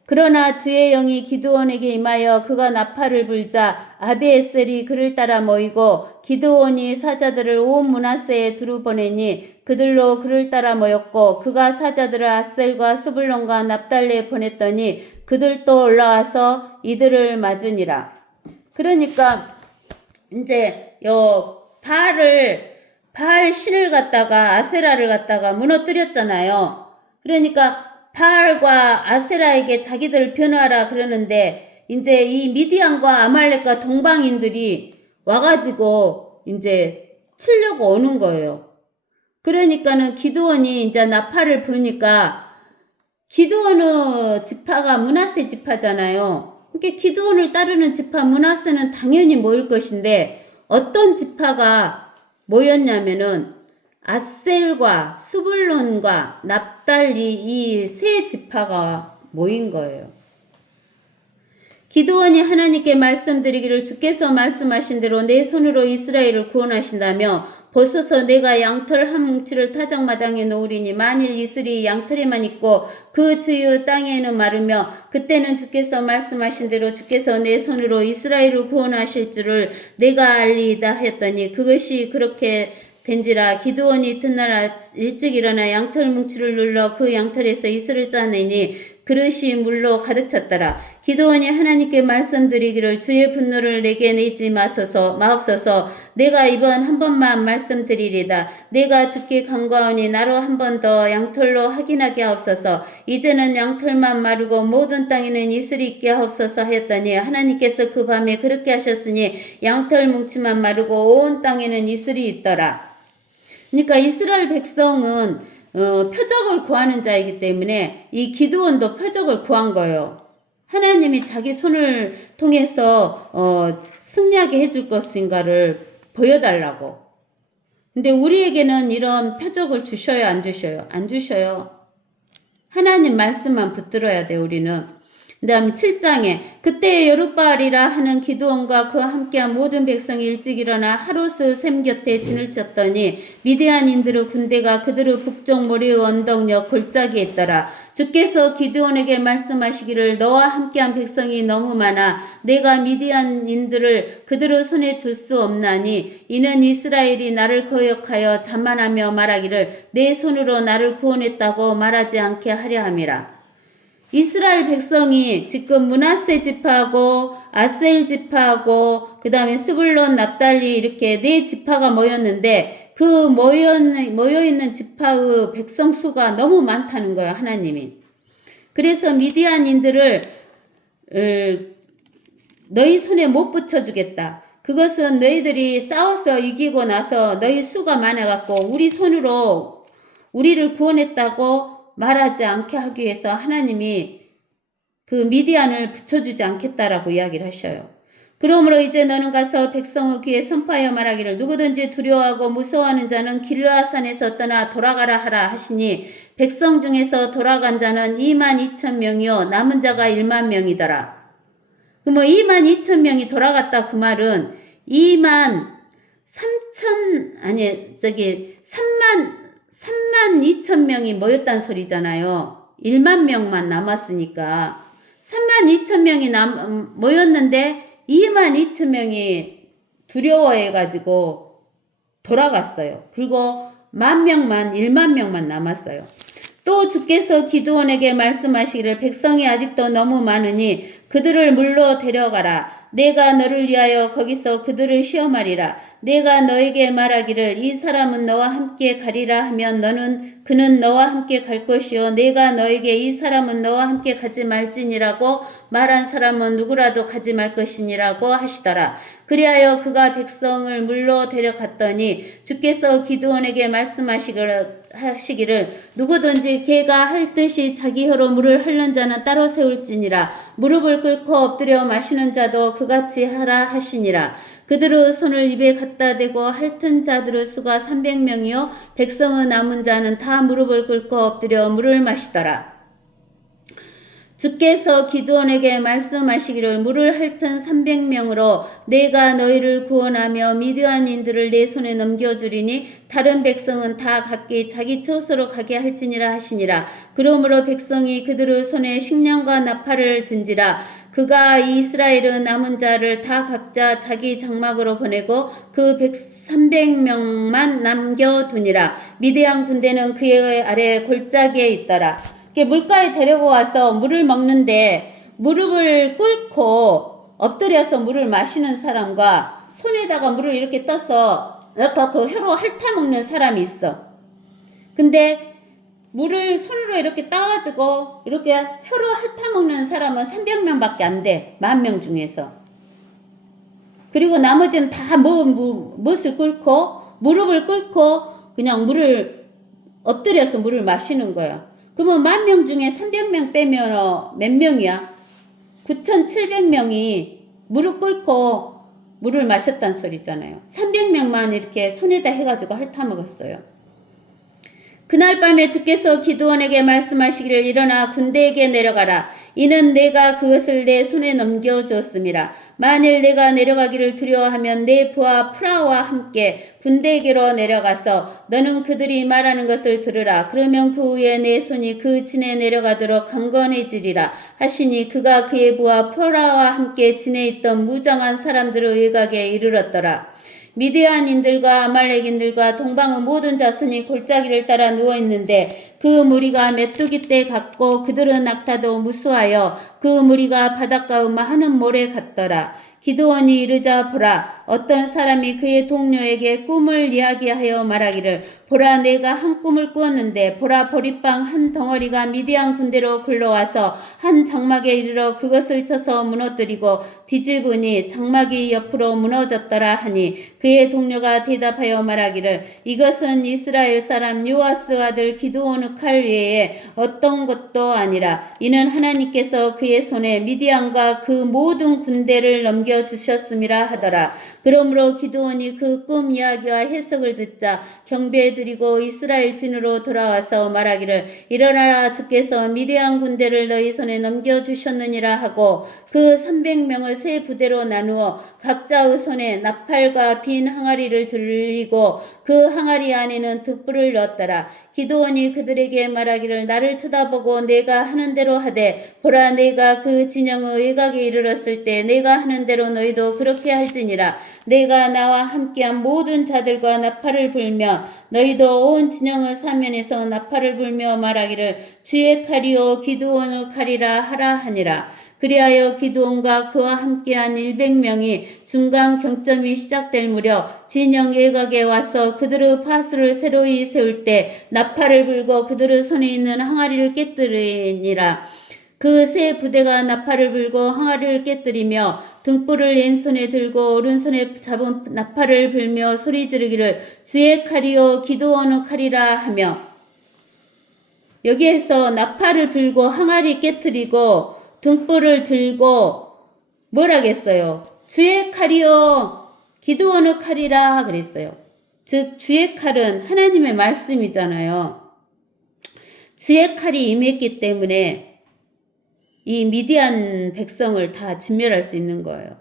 그러나 주의 영이 기드온에게 임하여 그가 나팔을 불자 아비에셀이 그를 따라 모이고 기드온이 사자들을 온 므낫세에 두루 보내니 그들로 그를 따라 모였고 그가 사자들을 아셀과 스불론과 납달리에 보냈더니 그들도 올라와서 이들을 맞으니라. 그러니까 이제 바알 신을 갖다가 아세라를 갖다가 무너뜨렸잖아요. 그러니까 바알과 아세라에게 자기들 변호하라 그러는데 이제 이 미디안과 아말렉과 동방인들이 와가지고 이제 치려고 오는 거예요. 그러니까는 기드온이 이제 나팔을 부니까 기드온의 지파가 므낫세 지파잖아요. 그러니까 기드온을 따르는 지파 므낫세는 당연히 모일 것인데 어떤 지파가 모였냐면은 아셀과 스불론과 납달리 이 세 지파가 모인 거예요. 기드온이 하나님께 말씀드리기를 주께서 말씀하신 대로 내 손으로 이스라엘을 구원하신다며 벗어서 내가 양털 한 뭉치를 타작마당에 놓으리니 만일 이슬이 양털에만 있고 그 주유 땅에는 마르며 그때는 주께서 말씀하신 대로 주께서 내 손으로 이스라엘을 구원하실 줄을 내가 알리이다 하였더니 그것이 그렇게 된지라. 기드온이 이튿날 일찍 일어나 양털 뭉치를 눌러 그 양털에서 이슬을 짜내니 그릇이 물로 가득 찼더라. 기드온이 하나님께 말씀드리기를 주의 분노를 내게 내지 마옵소서. 내가 이번 한 번만 말씀드리리다. 내가 주께 간구하오니 나로 한 번 더 양털로 확인하게 하옵소서. 이제는 양털만 마르고 모든 땅에는 이슬이 있게 하옵소서 하였더니 하나님께서 그 밤에 그렇게 하셨으니 양털 뭉치만 마르고 온 땅에는 이슬이 있더라. 그러니까 이스라엘 백성은 표적을 구하는 자이기 때문에 이 기드온도 표적을 구한 거예요. 하나님이 자기 손을 통해서 승리하게 해줄 것인가를 보여달라고. 근데 우리에게는 이런 표적을 주셔요, 안 주셔요? 안 주셔요. 하나님 말씀만 붙들어야 돼, 우리는. 그 다음 7장에 그때 여룻바알이라 하는 기드온과 그와 함께한 모든 백성이 일찍 일어나 하롯스 샘 곁에 진을 쳤더니 미디안인들의 군대가 그들의 북쪽 모리의 언덕역 골짜기에 있더라. 주께서 기드온에게 말씀하시기를 너와 함께한 백성이 너무 많아 내가 미디안인들을 그들의 손에 줄 수 없나니 이는 이스라엘이 나를 거역하여 자만하며 말하기를 내 손으로 나를 구원했다고 말하지 않게 하려 함이라. 이스라엘 백성이 지금 므낫세 지파하고 아셀 지파하고 그 다음에 스불론 납달리 이렇게 네 지파가 모였는데 그 모여있는 지파의 백성 수가 너무 많다는 거예요, 하나님이. 그래서 미디안인들을 너희 손에 못 붙여주겠다. 그것은 너희들이 싸워서 이기고 나서 너희 수가 많아갖고 우리 손으로 우리를 구원했다고 말하지 않게 하기 위해서 하나님이 그 미디안을 붙여주지 않겠다라고 이야기를 하셔요. 그러므로 이제 너는 가서 백성의 귀에 선포하여 말하기를 누구든지 두려워하고 무서워하는 자는 길르앗산에서 떠나 돌아가라 하라 하시니 백성 중에서 돌아간 자는 22,000명이요 남은 자가 10,000명이더라. 그럼 22,000명이 돌아갔다 그 말은 32,000명이 모였단 소리잖아요. 10,000명만 남았으니까 32,000명이 모였는데 22,000명이 두려워해가지고 돌아갔어요. 그리고 10,000명만 남았어요. 또 주께서 기드온에게 말씀하시기를 백성이 아직도 너무 많으니 그들을 물로 데려가라. 내가 너를 위하여 거기서 그들을 시험하리라. 내가 너에게 말하기를 이 사람은 너와 함께 가리라 하면 그는 너와 함께 갈 것이요 내가 너에게 이 사람은 너와 함께 가지 말지니라고 말한 사람은 누구라도 가지 말 것이니라고 하시더라. 그리하여 그가 백성을 물로 데려갔더니 주께서 기드온에게 말씀하시기를 누구든지 걔가 할 듯이 자기 혀로 물을 핥는 자는 따로 세울지니라. 무릎을 꿇고 엎드려 마시는 자도 그같이 하라 하시니라. 그들의 손을 입에 갖다 대고 핥은 자들의 수가 300명이요 백성의 남은 자는 다 무릎을 꿇고 엎드려 물을 마시더라. 주께서 기드온에게 말씀하시기를 물을 핥은 300명으로 내가 너희를 구원하며 미드안인들을 내 손에 넘겨주리니 다른 백성은 다 각기 자기 처소로 가게 할지니라 하시니라. 그러므로 백성이 그들의 손에 식량과 나팔을 든지라. 그가 이스라엘의 남은 자를 다 각자 자기 장막으로 보내고 그 300명만 남겨두니라. 미디안 군대는 그의 아래 골짜기에 있더라. 물가에 데리고 와서 물을 먹는데 무릎을 꿇고 엎드려서 물을 마시는 사람과 손에다가 물을 이렇게 떠서 이렇게 그 혀로 핥아먹는 사람이 있어. 근데 물을 손으로 이렇게 따가지고 이렇게 혀로 핥아먹는 사람은 300명밖에 안 돼. 10,000명 중에서. 그리고 나머지는 다 무엇을 꿇고 무릎을 꿇고 그냥 물을 엎드려서 물을 마시는 거야. 그러면 10,000명 중에 300명 빼면 몇 명이야? 9,700명이 무릎 꿇고 물을 마셨단 소리잖아요. 300명만 이렇게 손에다 해가지고 핥아먹었어요. 그날 밤에 주께서 기드온에게 말씀하시기를 일어나 군대에게 내려가라. 이는 내가 그것을 내 손에 넘겨주었음이라. 만일 내가 내려가기를 두려워하면 내 부하 프라와 함께 군대에게로 내려가서 너는 그들이 말하는 것을 들으라. 그러면 그 후에 내 손이 그 진에 내려가도록 강건해지리라 하시니 그가 그의 부하 프라와 함께 진에 있던 무정한 사람들의 외곽에 이르렀더라. 미디안인들과 아말렉인들과 동방의 모든 자손이 골짜기를 따라 누워있는데 그 무리가 메뚜기 떼 같고 그들은 낙타도 무수하여 그 무리가 바닷가의 많은 모래 같더라. 기드온이 이르자 보라 어떤 사람이 그의 동료에게 꿈을 이야기하여 말하기를 보라 내가 한 꿈을 꾸었는데 보라 보리빵 한 덩어리가 미디안 군대로 굴러와서 한 장막에 이르러 그것을 쳐서 무너뜨리고 뒤집으니 장막이 옆으로 무너졌더라 하니 그의 동료가 대답하여 말하기를 이것은 이스라엘 사람 요아스 아들 기드온의 칼 외에 어떤 것도 아니라 이는 하나님께서 그의 손에 미디안과 그 모든 군대를 넘겨주셨음이라 하더라. 그러므로 기드온이 그 꿈 이야기와 해석을 듣자 경배드리고 이스라엘 진으로 돌아와서 말하기를 일어나라 주께서 미디안 군대를 너희 손에 넘겨주셨느니라 하고 그 300명을 세 부대로 나누어 각자의 손에 나팔과 빈 항아리를 들리고 그 항아리 안에는 득불을 넣었더라. 기드온이 그들에게 말하기를 나를 쳐다보고 내가 하는 대로 하되 보라 내가 그 진영의 외곽에 이르렀을 때 내가 하는 대로 너희도 그렇게 할지니라. 내가 나와 함께한 모든 자들과 나팔을 불며 너희도 온 진영의 사면에서 나팔을 불며 말하기를 주의 칼이요 기드온의 칼이라 하라 하니라. 그리하여 기드온과 그와 함께한 100명이 중간 경점이 시작될 무렵 진영 외곽에 와서 그들의 파수를 새로이 세울 때 나팔을 불고 그들의 손에 있는 항아리를 깨뜨리니라. 그 세 부대가 나팔을 불고 항아리를 깨뜨리며 등불을 왼손에 들고 오른손에 잡은 나팔을 불며 소리 지르기를 주의 칼이요 기드온의 칼이라 하며 여기에서 나팔을 불고 항아리 깨뜨리고 등불을 들고 뭐라겠어요? 주의 칼이요 기드온의 칼이라 그랬어요. 즉 주의 칼은 하나님의 말씀이잖아요. 주의 칼이 임했기 때문에 이 미디안 백성을 다 진멸할 수 있는 거예요.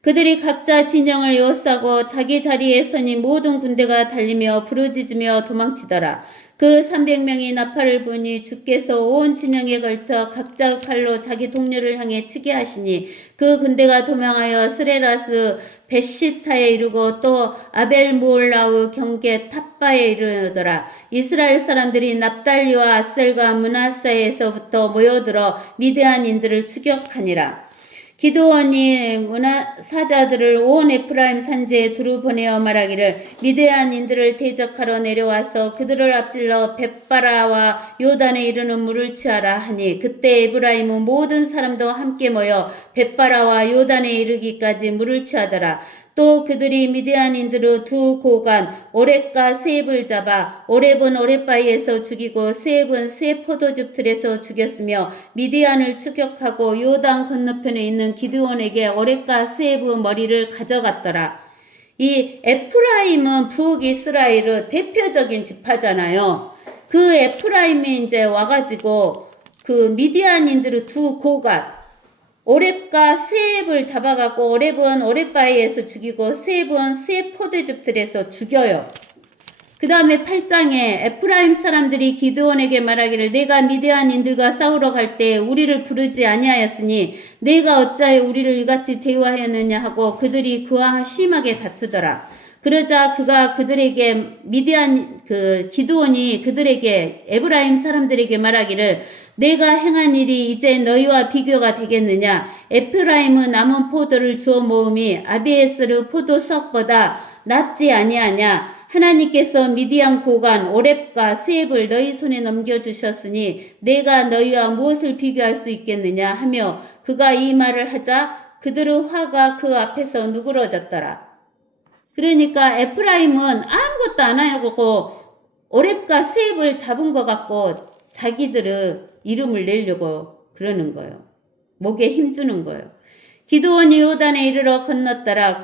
그들이 각자 진영을 에워싸고 자기 자리에 서니 모든 군대가 달리며 부르짖으며 도망치더라. 그 300명이 나팔을 부니 주께서 온 진영에 걸쳐 각자 칼로 자기 동료를 향해 치게 하시니 그 군대가 도망하여 스레라스 베시타에 이르고 또 아벨모올라의 경계 탑바에 이르더라. 이스라엘 사람들이 납달리와 아셀과 므낫세에서부터 모여들어 미드안인들을 추격하니라. 기드온이 사자들을 온 에프라임 산지에 두루 보내어 말하기를 미드안인들을 대적하러 내려와서 그들을 앞질러 벳바라와 요단에 이르는 물을 취하라 하니 그때 에브라임의 모든 사람도 함께 모여 벳바라와 요단에 이르기까지 물을 취하더라. 또 그들이 미디안인들의 두 고관 오렙과 세입을 잡아 오렙은 오렙바위에서 죽이고 세입은 세 포도즙 틀에서 죽였으며 미디안을 추격하고 요단 건너편에 있는 기드온에게 오렙과 세입의 머리를 가져갔더라. 이 에프라임은 북이스라엘의 대표적인 지파잖아요. 그 에프라임이 이제 와가지고 그 미디안인들의 두 고관 오렙과 세입을 잡아갖고 오렙은 오렙바위에서 죽이고 세입은 세 포도즙들에서 죽여요. 그 다음에 8장에 에프라임 사람들이 기드온에게 말하기를 내가 미디안인들과 싸우러 갈 때 우리를 부르지 아니하였으니 내가 어찌하여 우리를 이같이 대우하였느냐 하고 그들이 그와 심하게 다투더라. 그러자 그가 그들에게 기드온이 그들에게 에브라임 사람들에게 말하기를 내가 행한 일이 이제 너희와 비교가 되겠느냐. 에프라임은 남은 포도를 주워 모음이 아비에스르 포도석보다 낫지 아니하냐. 하나님께서 미디안 고관 오렙과 세입을 너희 손에 넘겨주셨으니 내가 너희와 무엇을 비교할 수 있겠느냐 하며 그가 이 말을 하자 그들의 화가 그 앞에서 누그러졌더라. 그러니까 에프라임은 아무것도 안 하고 오렙과 세입을 잡은 것 같고 자기들의 이름을 내려고 그러는 거예요. 목에 힘주는 거예요. 기드온이 요단에 이르러 건넜더라.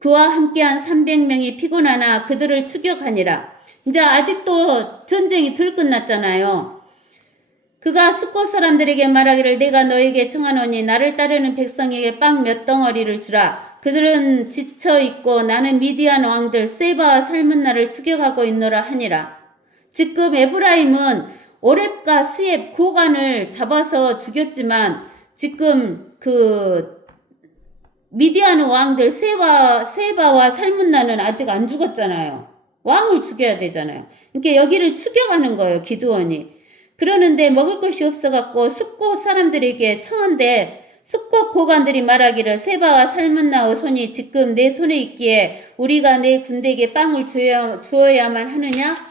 그와 함께한 300명이 피곤하나 그들을 추격하니라. 이제 아직도 전쟁이 덜 끝났잖아요. 그가 숫곳 사람들에게 말하기를 내가 너에게 청하노니 나를 따르는 백성에게 빵 몇 덩어리를 주라. 그들은 지쳐있고 나는 미디안 왕들 세바와 살문나를 추격하고 있노라 하니라. 지금 에브라임은 오렙과 스엡 고관을 잡아서 죽였지만 지금 그 미디안 왕들 세바와 살문나는 아직 안 죽었잖아요. 왕을 죽여야 되잖아요. 그러니까 여기를 추격하는 거예요. 기드온이. 그러는데 먹을 것이 없어갖고 숫곳 사람들에게 청한데 숫곳 고관들이 말하기를 세바와 살문나의 손이 지금 내 손에 있기에 우리가 내 군대에게 빵을 주어야만 하느냐?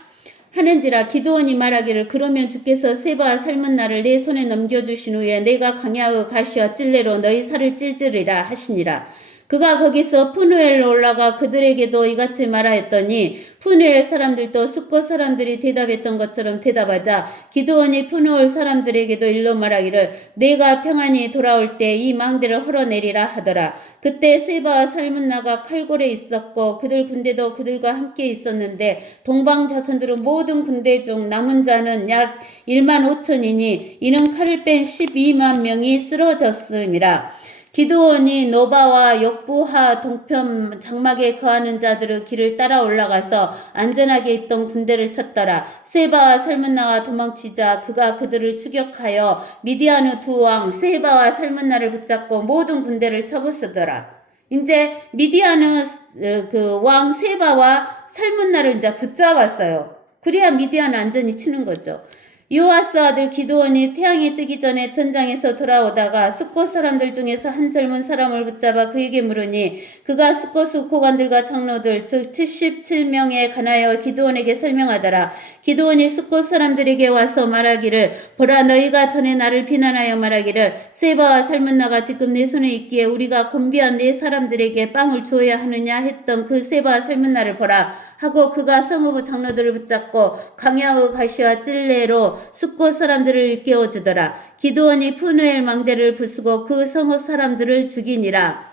하는지라. 기드온이 말하기를 그러면 주께서 세바와 살문나를 내 손에 넘겨주신 후에 내가 광야의 가시와 찔레로 너희 살을 찢으리라 하시니라. 그가 거기서 푸누엘로 올라가 그들에게도 이같이 말하였더니 푸누엘 사람들도 숫곳 사람들이 대답했던 것처럼 대답하자 기드온이 푸누엘 사람들에게도 일러 말하기를 내가 평안히 돌아올 때 이 망대를 헐어내리라 하더라. 그때 세바와 살문나가 칼골에 있었고 그들 군대도 그들과 함께 있었는데 동방 자손들은 모든 군대 중 남은 자는 약 1만 5천이니 이는 칼을 뺀 12만 명이 쓰러졌음이라. 기드온이 노바와 역부하 동편 장막에 거하는 자들의 길을 따라 올라가서 안전하게 있던 군대를 쳤더라. 세바와 살문나가 도망치자 그가 그들을 추격하여 미디안의 두 왕 세바와 살문나를 붙잡고 모든 군대를 쳐부수더라. 이제 미디안의 그 왕 세바와 살문나를 이제 붙잡았어요. 그래야 미디안은 안전히 치는 거죠. 요아스 아들 기드온이 태양이 뜨기 전에 전장에서 돌아오다가 숫곳 사람들 중에서 한 젊은 사람을 붙잡아 그에게 물으니 그가 숫곳의 고관들과 장로들 즉 77명에 관하여 기드온에게 설명하더라. 기드온이 숫곳 사람들에게 와서 말하기를 보라 너희가 전에 나를 비난하여 말하기를 세바와 살문나가 지금 내 손에 있기에 우리가 곤비한 네 사람들에게 빵을 주어야 하느냐 했던 그 세바와 살문나를 보라. 하고 그가 성읍의 장로들을 붙잡고 광야의 가시와 찔레로 숫곳 사람들을 일깨워주더라. 기드온이 푸누엘 망대를 부수고 그 성읍 사람들을 죽이니라.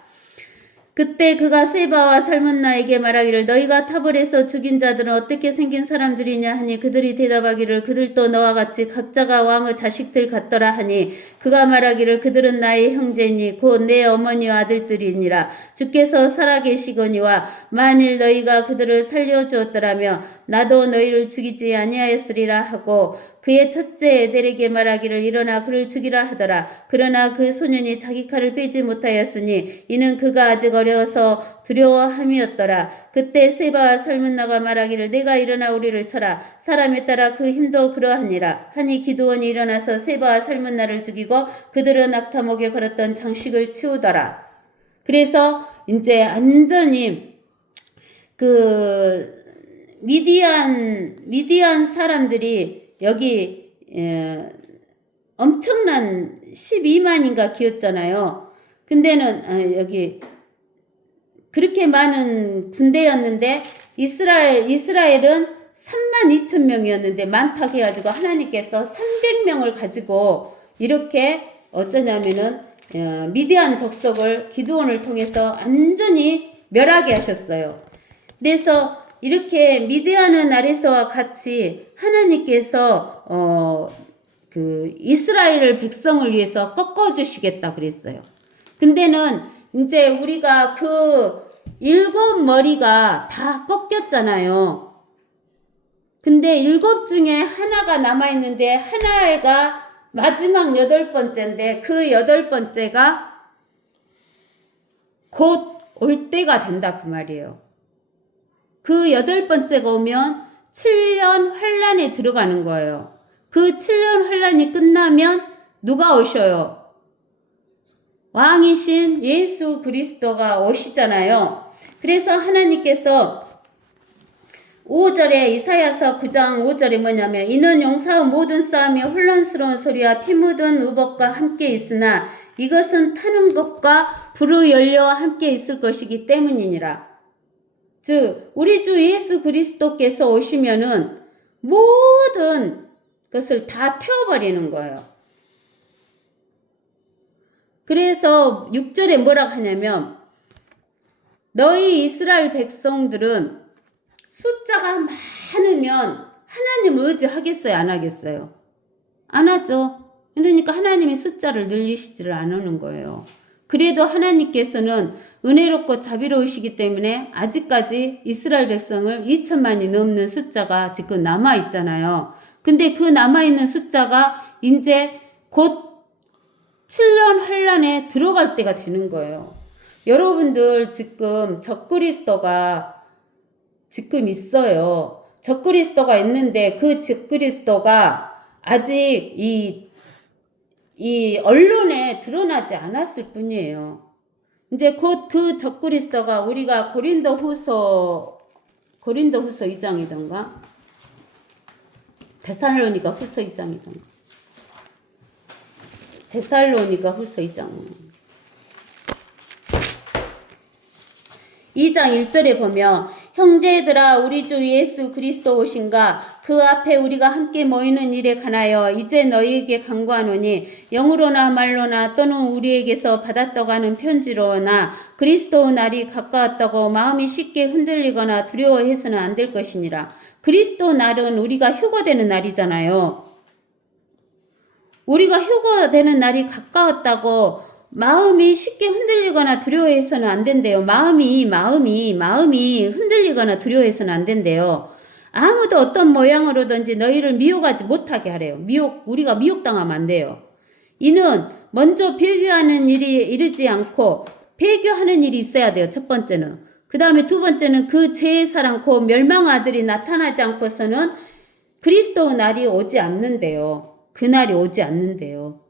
그때 그가 세바와 살문나에게 말하기를 너희가 타볼에서 죽인 자들은 어떻게 생긴 사람들이냐 하니 그들이 대답하기를 그들도 너와 같이 각자가 왕의 자식들 같더라 하니 그가 말하기를 그들은 나의 형제니 곧 내 어머니와 아들들이니라. 주께서 살아계시거니와 만일 너희가 그들을 살려주었더라면 나도 너희를 죽이지 아니하였으리라 하고 그의 첫째 에델에게 말하기를 일어나 그를 죽이라 하더라. 그러나 그 소년이 자기 칼을 빼지 못하였으니 이는 그가 아직 어려서 두려워함이었더라. 그때 세바와 살문나가 말하기를 내가 일어나 우리를 쳐라. 사람에 따라 그 힘도 그러하니라. 하니 기드온이 일어나서 세바와 살문나를 죽이고 그들은 낙타목에 걸었던 장식을 치우더라. 그래서 이제 완전히 그 미디안 사람들이 여기 엄청난 12만인가 기었잖아요. 근데는 여기 그렇게 많은 군대였는데 이스라엘은 32,000명이었는데 많다고 해가지고 하나님께서 300명을 가지고 이렇게 어쩌냐면은 미디안 족속을 기드온을 통해서 완전히 멸하게 하셨어요. 그래서 이렇게 미디안의 나레서와 같이 하나님께서 그 이스라엘 백성을 위해서 꺾어주시겠다 그랬어요. 근데는 이제 우리가 그 7머리가 다 꺾였잖아요. 근데 7 중에 하나가 남아있는데 하나가 마지막 8번째인데 그 8번째가 곧 올 때가 된다 그 말이에요. 그 8번째가 오면 7년 환란에 들어가는 거예요. 그 7년 환란이 끝나면 누가 오셔요? 왕이신 예수 그리스도가 오시잖아요. 그래서 하나님께서 5절에 이사야서 9장 5절에 뭐냐면 이는 용사의 모든 싸움이 혼란스러운 소리와 피 묻은 의복과 함께 있으나 이것은 타는 것과 불의 연료와 함께 있을 것이기 때문이니라. 즉 우리 주 예수 그리스도께서 오시면은 모든 것을 다 태워버리는 거예요. 그래서 6절에 뭐라고 하냐면 너희 이스라엘 백성들은 숫자가 많으면 하나님을 의지하겠어요? 안 하겠어요? 안 하죠. 그러니까 하나님이 숫자를 늘리시지를 않는 거예요. 그래도 하나님께서는 은혜롭고 자비로우시기 때문에 아직까지 이스라엘 백성을 2천만이 넘는 숫자가 지금 남아있잖아요. 근데 그 남아있는 숫자가 이제 곧 7년 환란에 들어갈 때가 되는 거예요. 여러분들 지금 적그리스도가 지금 있어요. 적그리스도가 있는데 그 적그리스도가 아직 이 언론에 드러나지 않았을 뿐이에요. 이제 곧 그 적그리스도가 우리가 고린도후서 2장이던가 데살로니가 후서 2장이던가 데살로니가 후서 2장 1절에 보면 형제들아 우리 주 예수 그리스도 오신가 그 앞에 우리가 함께 모이는 일에 관하여 이제 너희에게 간구하노니 영으로나 말로나 또는 우리에게서 받았다고 하는 편지로나 그리스도의 날이 가까웠다고 마음이 쉽게 흔들리거나 두려워해서는 안 될 것이니라. 그리스도 날은 우리가 휴거되는 날이잖아요. 우리가 휴거되는 날이 가까웠다고 마음이 쉽게 흔들리거나 두려워해서는 안 된대요. 마음이 흔들리거나 두려워해서는 안 된대요. 아무도 어떤 모양으로든지 너희를 미혹하지 못하게 하래요. 우리가 미혹당하면 안 돼요. 이는 먼저 배교하는 일이 이르지 않고 배교하는 일이 있어야 돼요. 첫 번째는. 그 다음에 두 번째는 그 죄의 사랑 곧 멸망 아들이 나타나지 않고서는 그리스도의 날이 오지 않는데요. 그 날이 오지 않는데요.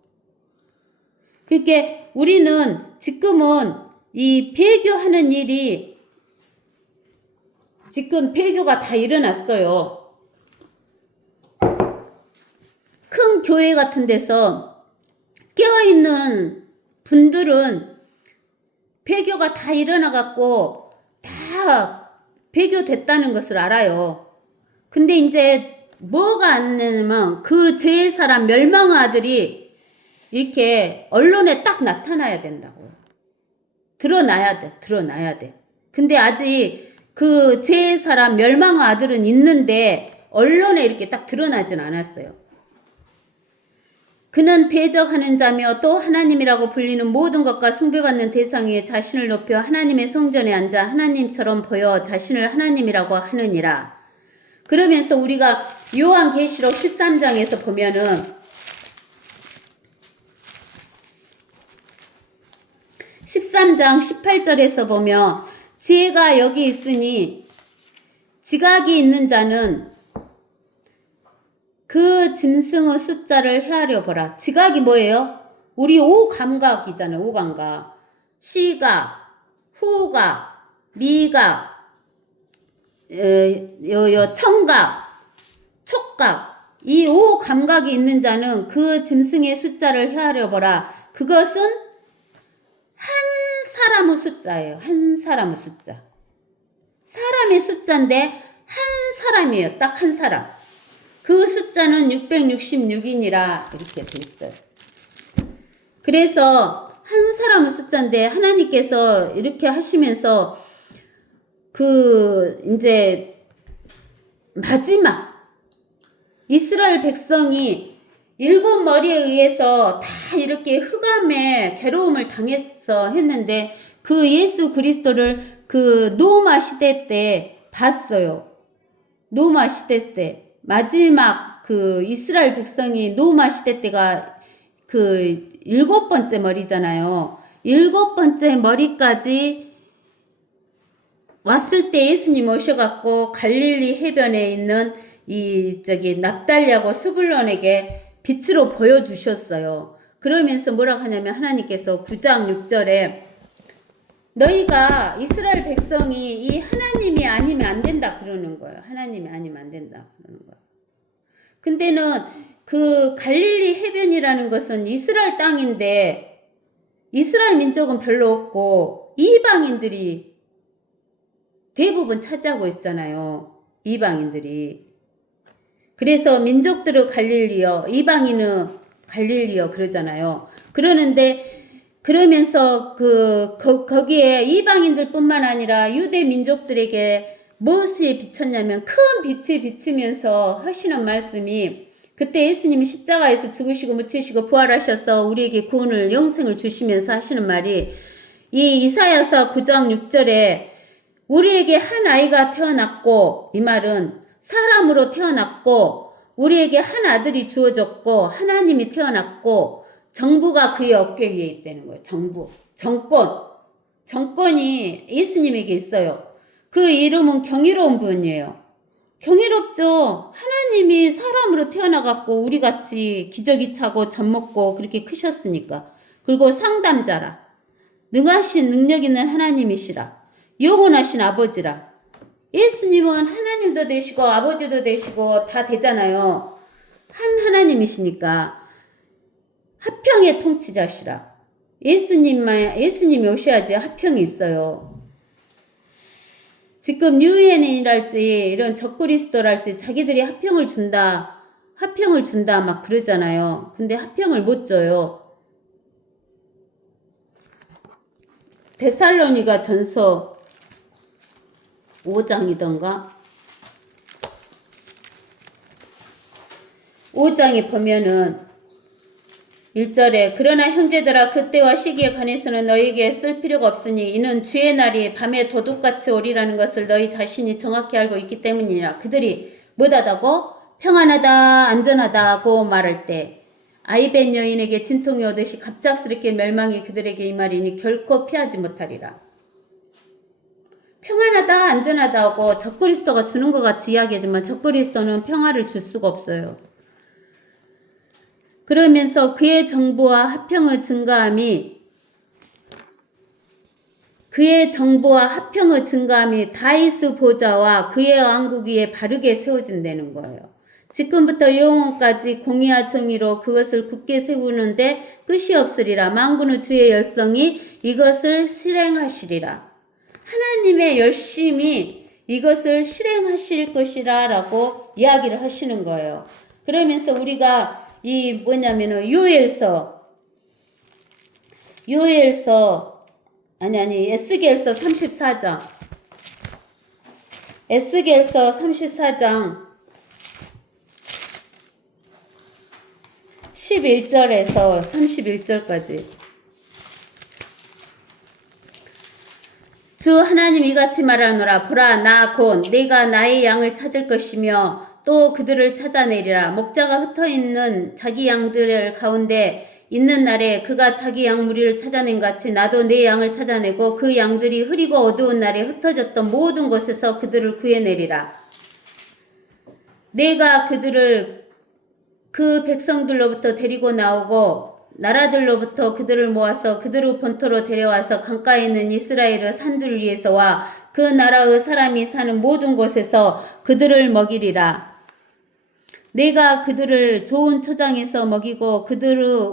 그러니까 우리는 지금은 이 배교하는 일이 지금 배교가 다 일어났어요. 큰 교회 같은 데서 깨어있는 분들은 배교가 다 일어나갖고 다 배교됐다는 것을 알아요. 근데 이제 뭐가 안 되냐면 그 죄의 사람 멸망의 아들이 이렇게 언론에 딱 나타나야 된다고요. 드러나야 돼. 근데 아직 그 죄의 사람 멸망의 아들은 있는데 언론에 이렇게 딱 드러나진 않았어요. 그는 대적하는 자며 또 하나님이라고 불리는 모든 것과 숭배받는 대상 위에 자신을 높여 하나님의 성전에 앉아 하나님처럼 보여 자신을 하나님이라고 하느니라. 그러면서 우리가 요한계시록 13장에서 보면은 13장 18절에서 보면 지혜가 여기 있으니 지각이 있는 자는 그 짐승의 숫자를 헤아려 보라. 지각이 뭐예요? 우리 오감각이잖아요. 오감각. 시각, 후각, 미각, 청각, 촉각. 이 오감각이 있는 자는 그 짐승의 숫자를 헤아려 보라. 그것은 한 사람의 숫자예요. 한 사람의 숫자. 사람의 숫자인데 한 사람이에요. 딱 한 사람. 그 숫자는 666이니라 이렇게 돼 있어요. 그래서 한 사람의 숫자인데 하나님께서 이렇게 하시면서 그 이제 마지막 이스라엘 백성이 7머리에 의해서 다 이렇게 흑암의 괴로움을 당했어 했는데 그 예수 그리스도를 그 노마 시대 때 봤어요. 노마 시대 때 마지막 그 이스라엘 백성이 노마 시대 때가 그 7번째 머리잖아요. 7번째 머리까지 왔을 때 예수님 오셔갖고 갈릴리 해변에 있는 이 납달리하고 스불론에게 빛으로 보여주셨어요. 그러면서 뭐라고 하냐면 하나님께서 9장 6절에 너희가 이스라엘 백성이 이 하나님이 아니면 안 된다 그러는 거예요. 하나님이 아니면 안 된다 그러는 거예요. 근데는 그 갈릴리 해변이라는 것은 이스라엘 땅인데 이스라엘 민족은 별로 없고 이방인들이 대부분 차지하고 있잖아요. 이방인들이. 그래서 민족들은 갈릴리요, 이방인은 갈릴리요 그러잖아요. 그러면서 거기에 이방인들뿐만 아니라 유대 민족들에게 무엇이 비쳤냐면 큰 빛이 비치면서 하시는 말씀이 그때 예수님이 십자가에서 죽으시고 묻히시고 부활하셔서 우리에게 구원을 영생을 주시면서 하시는 말이 이 이사야서 9장 6절에 우리에게 한 아이가 태어났고 이 말은 사람으로 태어났고 우리에게 한 아들이 주어졌고 하나님이 태어났고 정부가 그의 어깨 위에 있다는 거예요. 정권이 예수님에게 있어요. 그 이름은 경이로운 분이에요. 경이롭죠. 하나님이 사람으로 태어나갖고 우리같이 기저귀 차고 젖 먹고 그렇게 크셨으니까. 그리고 상담자라. 능하신 능력 있는 하나님이시라. 영원하신 아버지라. 예수님은 하나님도 되시고 아버지도 되시고 다 되잖아요. 한 하나님이시니까 화평의 통치자시라. 예수님이 오셔야지 화평이 있어요. 지금 유엔이랄지 이런 적그리스도랄지 자기들이 화평을 준다 막 그러잖아요. 근데 화평을 못 줘요. 데살로니가 전서 5장이던가 5장에 보면은 1절에 그러나 형제들아 그때와 시기에 관해서는 너희에게 쓸 필요가 없으니 이는 주의 날이 밤에 도둑같이 오리라는 것을 너희 자신이 정확히 알고 있기 때문이라. 그들이 뭐하다고? 평안하다 안전하다고 말할 때 아이벤 여인에게 진통이 오듯이 갑작스럽게 멸망이 그들에게 임하리니 결코 피하지 못하리라. 평안하다 안전하다고 적그리스도가 주는 것 같이 이야기하지만 적그리스도는 평화를 줄 수가 없어요. 그러면서 그의 정부와 화평의 증가함이 다윗의 보좌와 그의 왕국 위에 바르게 세워진다는 거예요. 지금부터 영원까지 공의와 정의로 그것을 굳게 세우는데 끝이 없으리라. 만군의 주의 열성이 이것을 실행하시리라. 하나님의 열심이 이것을 실행하실 것이라 라고 이야기를 하시는 거예요. 그러면서 우리가 이 뭐냐면은 에스겔서 34장 에스겔서 34장 11절에서 31절까지 주 하나님 이같이 말하노라. 보라, 나 곧 내가 나의 양을 찾을 것이며 또 그들을 찾아내리라. 목자가 흩어있는 자기 양들 가운데 있는 날에 그가 자기 양 무리를 찾아낸 같이 나도 내 양을 찾아내고 그 양들이 흐리고 어두운 날에 흩어졌던 모든 곳에서 그들을 구해내리라. 내가 그들을 그 백성들로부터 데리고 나오고 나라들로부터 그들을 모아서 그들의 본토로 데려와서 강가에 있는 이스라엘의 산들 위에서와 그 나라의 사람이 사는 모든 곳에서 그들을 먹이리라. 내가 그들을 좋은 초장에서 먹이고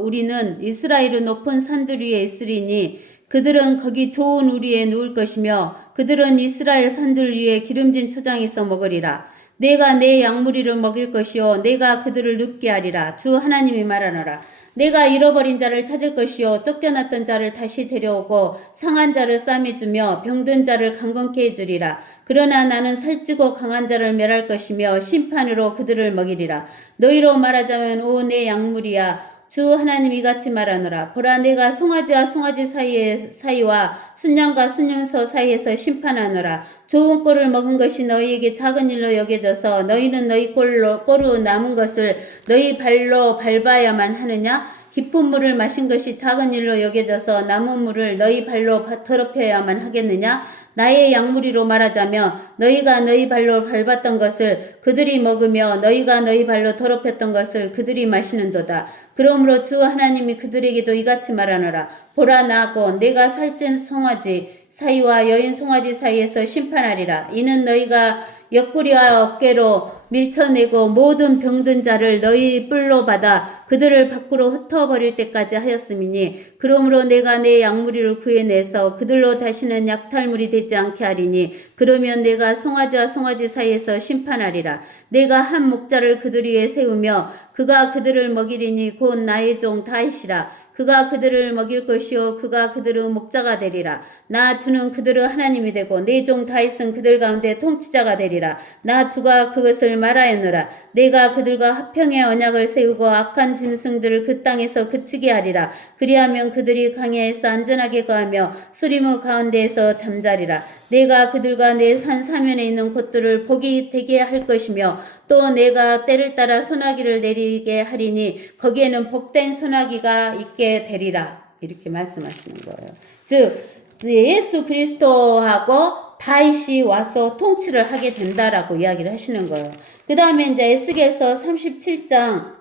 우리는 이스라엘의 높은 산들 위에 있으리니 그들은 거기 좋은 우리에 누울 것이며 그들은 이스라엘 산들 위에 기름진 초장에서 먹으리라. 내가 내 양무리를 먹일 것이요 내가 그들을 눕게 하리라. 주 하나님이 말하노라. 내가 잃어버린 자를 찾을 것이요 쫓겨났던 자를 다시 데려오고 상한 자를 싸매주며 병든 자를 강건케 해주리라. 그러나 나는 살찌고 강한 자를 멸할 것이며 심판으로 그들을 먹이리라. 너희로 말하자면 오 내 양무리야 주 하나님이 이같이 말하노라. 보라, 내가 송아지와 송아지 사이와 순양과 순염소 사이에서 심판하노라. 좋은 꼴을 먹은 것이 너희에게 작은 일로 여겨져서 너희는 너희 꼴로 남은 것을 너희 발로 밟아야만 하느냐? 깊은 물을 마신 것이 작은 일로 여겨져서 남은 물을 너희 발로 더럽혀야만 하겠느냐? 나의 양무리로 말하자면 너희가 너희 발로 밟았던 것을 그들이 먹으며 너희가 너희 발로 더럽혔던 것을 그들이 마시는도다. 그러므로 주 하나님이 그들에게도 이같이 말하노라. 보라, 나 곧 내가 살찐 송아지 사이와 여인 송아지 사이에서 심판하리라. 이는 너희가 옆구리와 어깨로 밀쳐내고 모든 병든 자를 너희 뿔로 받아 그들을 밖으로 흩어버릴 때까지 하였음이니 그러므로 내가 내 양무리를 구해내서 그들로 다시는 약탈물이 되지 않게 하리니 그러면 내가 송아지와 송아지 사이에서 심판하리라. 내가 한 목자를 그들 위에 세우며 그가 그들을 먹이리니 곧 나의 종 다윗이라. 그가 그들을 먹일 것이요 그가 그들의 목자가 되리라. 나 주는 그들의 하나님이 되고 내 종 다윗은 그들 가운데 통치자가 되리라. 나 주가 그것을 말하였노라. 내가 그들과 화평의 언약을 세우고 악한 짐승들을 그 땅에서 그치게 하리라. 그리하면 그들이 광야에서 안전하게 거하며 수리무 가운데에서 잠자리라. 내가 그들과 내 산 사면에 있는 곳들을 복이 되게 할 것이며 또 내가 때를 따라 소나기를 내리게 하리니 거기에는 복된 소나기가 있게 되리라. 이렇게 말씀하시는 거예요. 즉 예수 그리스도하고 다윗이 와서 통치를 하게 된다라고 이야기를 하시는 거예요. 그 다음에 이제 에스겔서 37장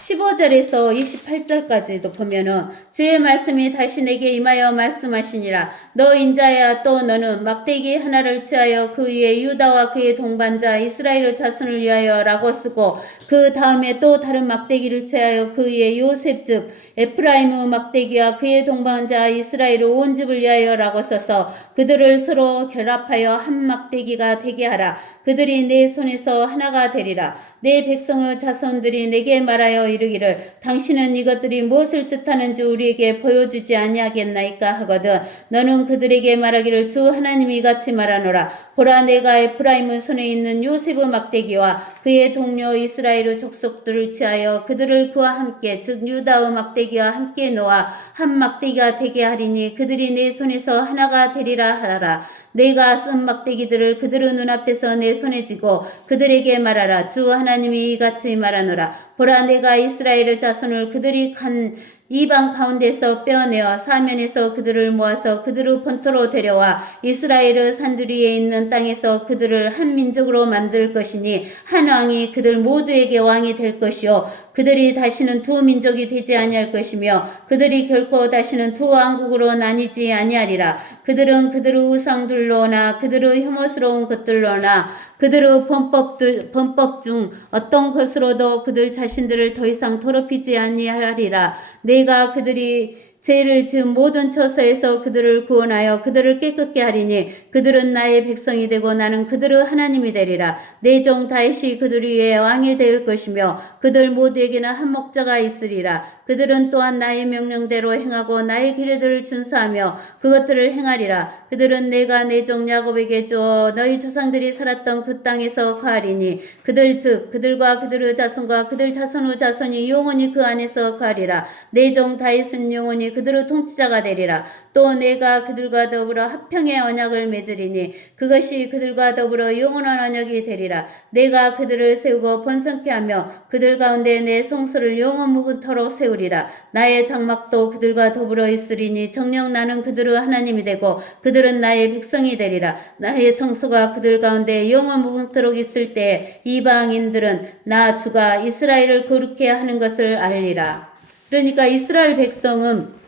15절에서 28절까지도 보면은 주의 말씀이 다시 내게 임하여 말씀하시니라. 너 인자야, 또 너는 막대기 하나를 취하여 그 위에 유다와 그의 동반자 이스라엘의 자손을 위하여 라고 쓰고 그 다음에 또 다른 막대기를 취하여 그 위에 요셉 즉 에프라임의 막대기와 그의 동반자 이스라엘의 온 집을 위하여 라고 써서 그들을 서로 결합하여 한 막대기가 되게 하라. 그들이 내 손에서 하나가 되리라. 내 백성의 자손들이 내게 말하여 이르기를 당신은 이것들이 무엇을 뜻하는지 우리에게 보여주지 아니하겠나이까 하거든 너는 그들에게 말하기를 주 하나님이 이같이 말하노라. 보라, 내가 에프라임의 손에 있는 요셉의 막대기와 그의 동료 이스라엘의 족속들을 취하여 그들을 그와 함께 즉 유다의 막대기와 함께 놓아 한 막대기가 되게 하리니 그들이 내 손에서 하나가 되리라 하라. 내가 쓴 막대기들을 그들의 눈앞에서 내 손에 쥐고 그들에게 말하라. 주 하나님이 이같이 말하노라. 보라, 내가 이스라엘의 자손을 그들이 간 이방 가운데서 빼어내어 사면에서 그들을 모아서 그들의 본토로 데려와 이스라엘의 산들 위에 있는 땅에서 그들을 한 민족으로 만들 것이니 한 왕이 그들 모두에게 왕이 될 것이요 그들이 다시는 두 민족이 되지 아니할 것이며 그들이 결코 다시는 두 왕국으로 나뉘지 아니하리라. 그들은 그들의 우상들로나 그들의 혐오스러운 것들로나 그들의 범법 중 어떤 것으로도 그들 자신들을 더 이상 더럽히지 아니하리라. 내가 그들이 죄를 지은 모든 처소에서 그들을 구원하여 그들을 깨끗게 하리니 그들은 나의 백성이 되고 나는 그들의 하나님이 되리라. 내 종 다윗이 그들 위에 왕이 될 것이며 그들 모두에게는 한 목자가 있으리라. 그들은 또한 나의 명령대로 행하고 나의 규례들을 준수하며 그것들을 행하리라. 그들은 내가 내 종 야곱에게 주어 너희 조상들이 살았던 그 땅에서 거하리니 그들 즉 그들과 그들의 자손과 그들 자손의 자손이 영원히 그 안에서 거하리라. 내 종 다윗은 영원히 그들의 통치자가 되리라. 또 내가 그들과 더불어 합평의 언약을 맺으리니 그것이 그들과 더불어 영원한 언약이 되리라. 내가 그들을 세우고 번성케 하며 그들 가운데 내 성소를 영원무궁토록 세우리라. 나의 장막도 그들과 더불어 있으리니 정녕 나는 그들의 하나님이 되고 그들은 나의 백성이 되리라. 나의 성소가 그들 가운데 영원무궁토록 있을 때 이방인들은 나 주가 이스라엘을 거룩해 하는 것을 알리라. 그러니까 이스라엘 백성은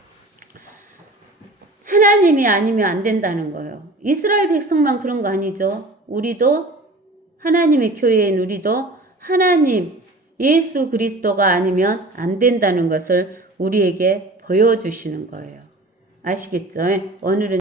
하나님이 아니면 안 된다는 거예요. 이스라엘 백성만 그런 거 아니죠. 우리도 하나님의 교회인 우리도 하나님 예수 그리스도가 아니면 안 된다는 것을 우리에게 보여주시는 거예요. 아시겠죠? 오늘은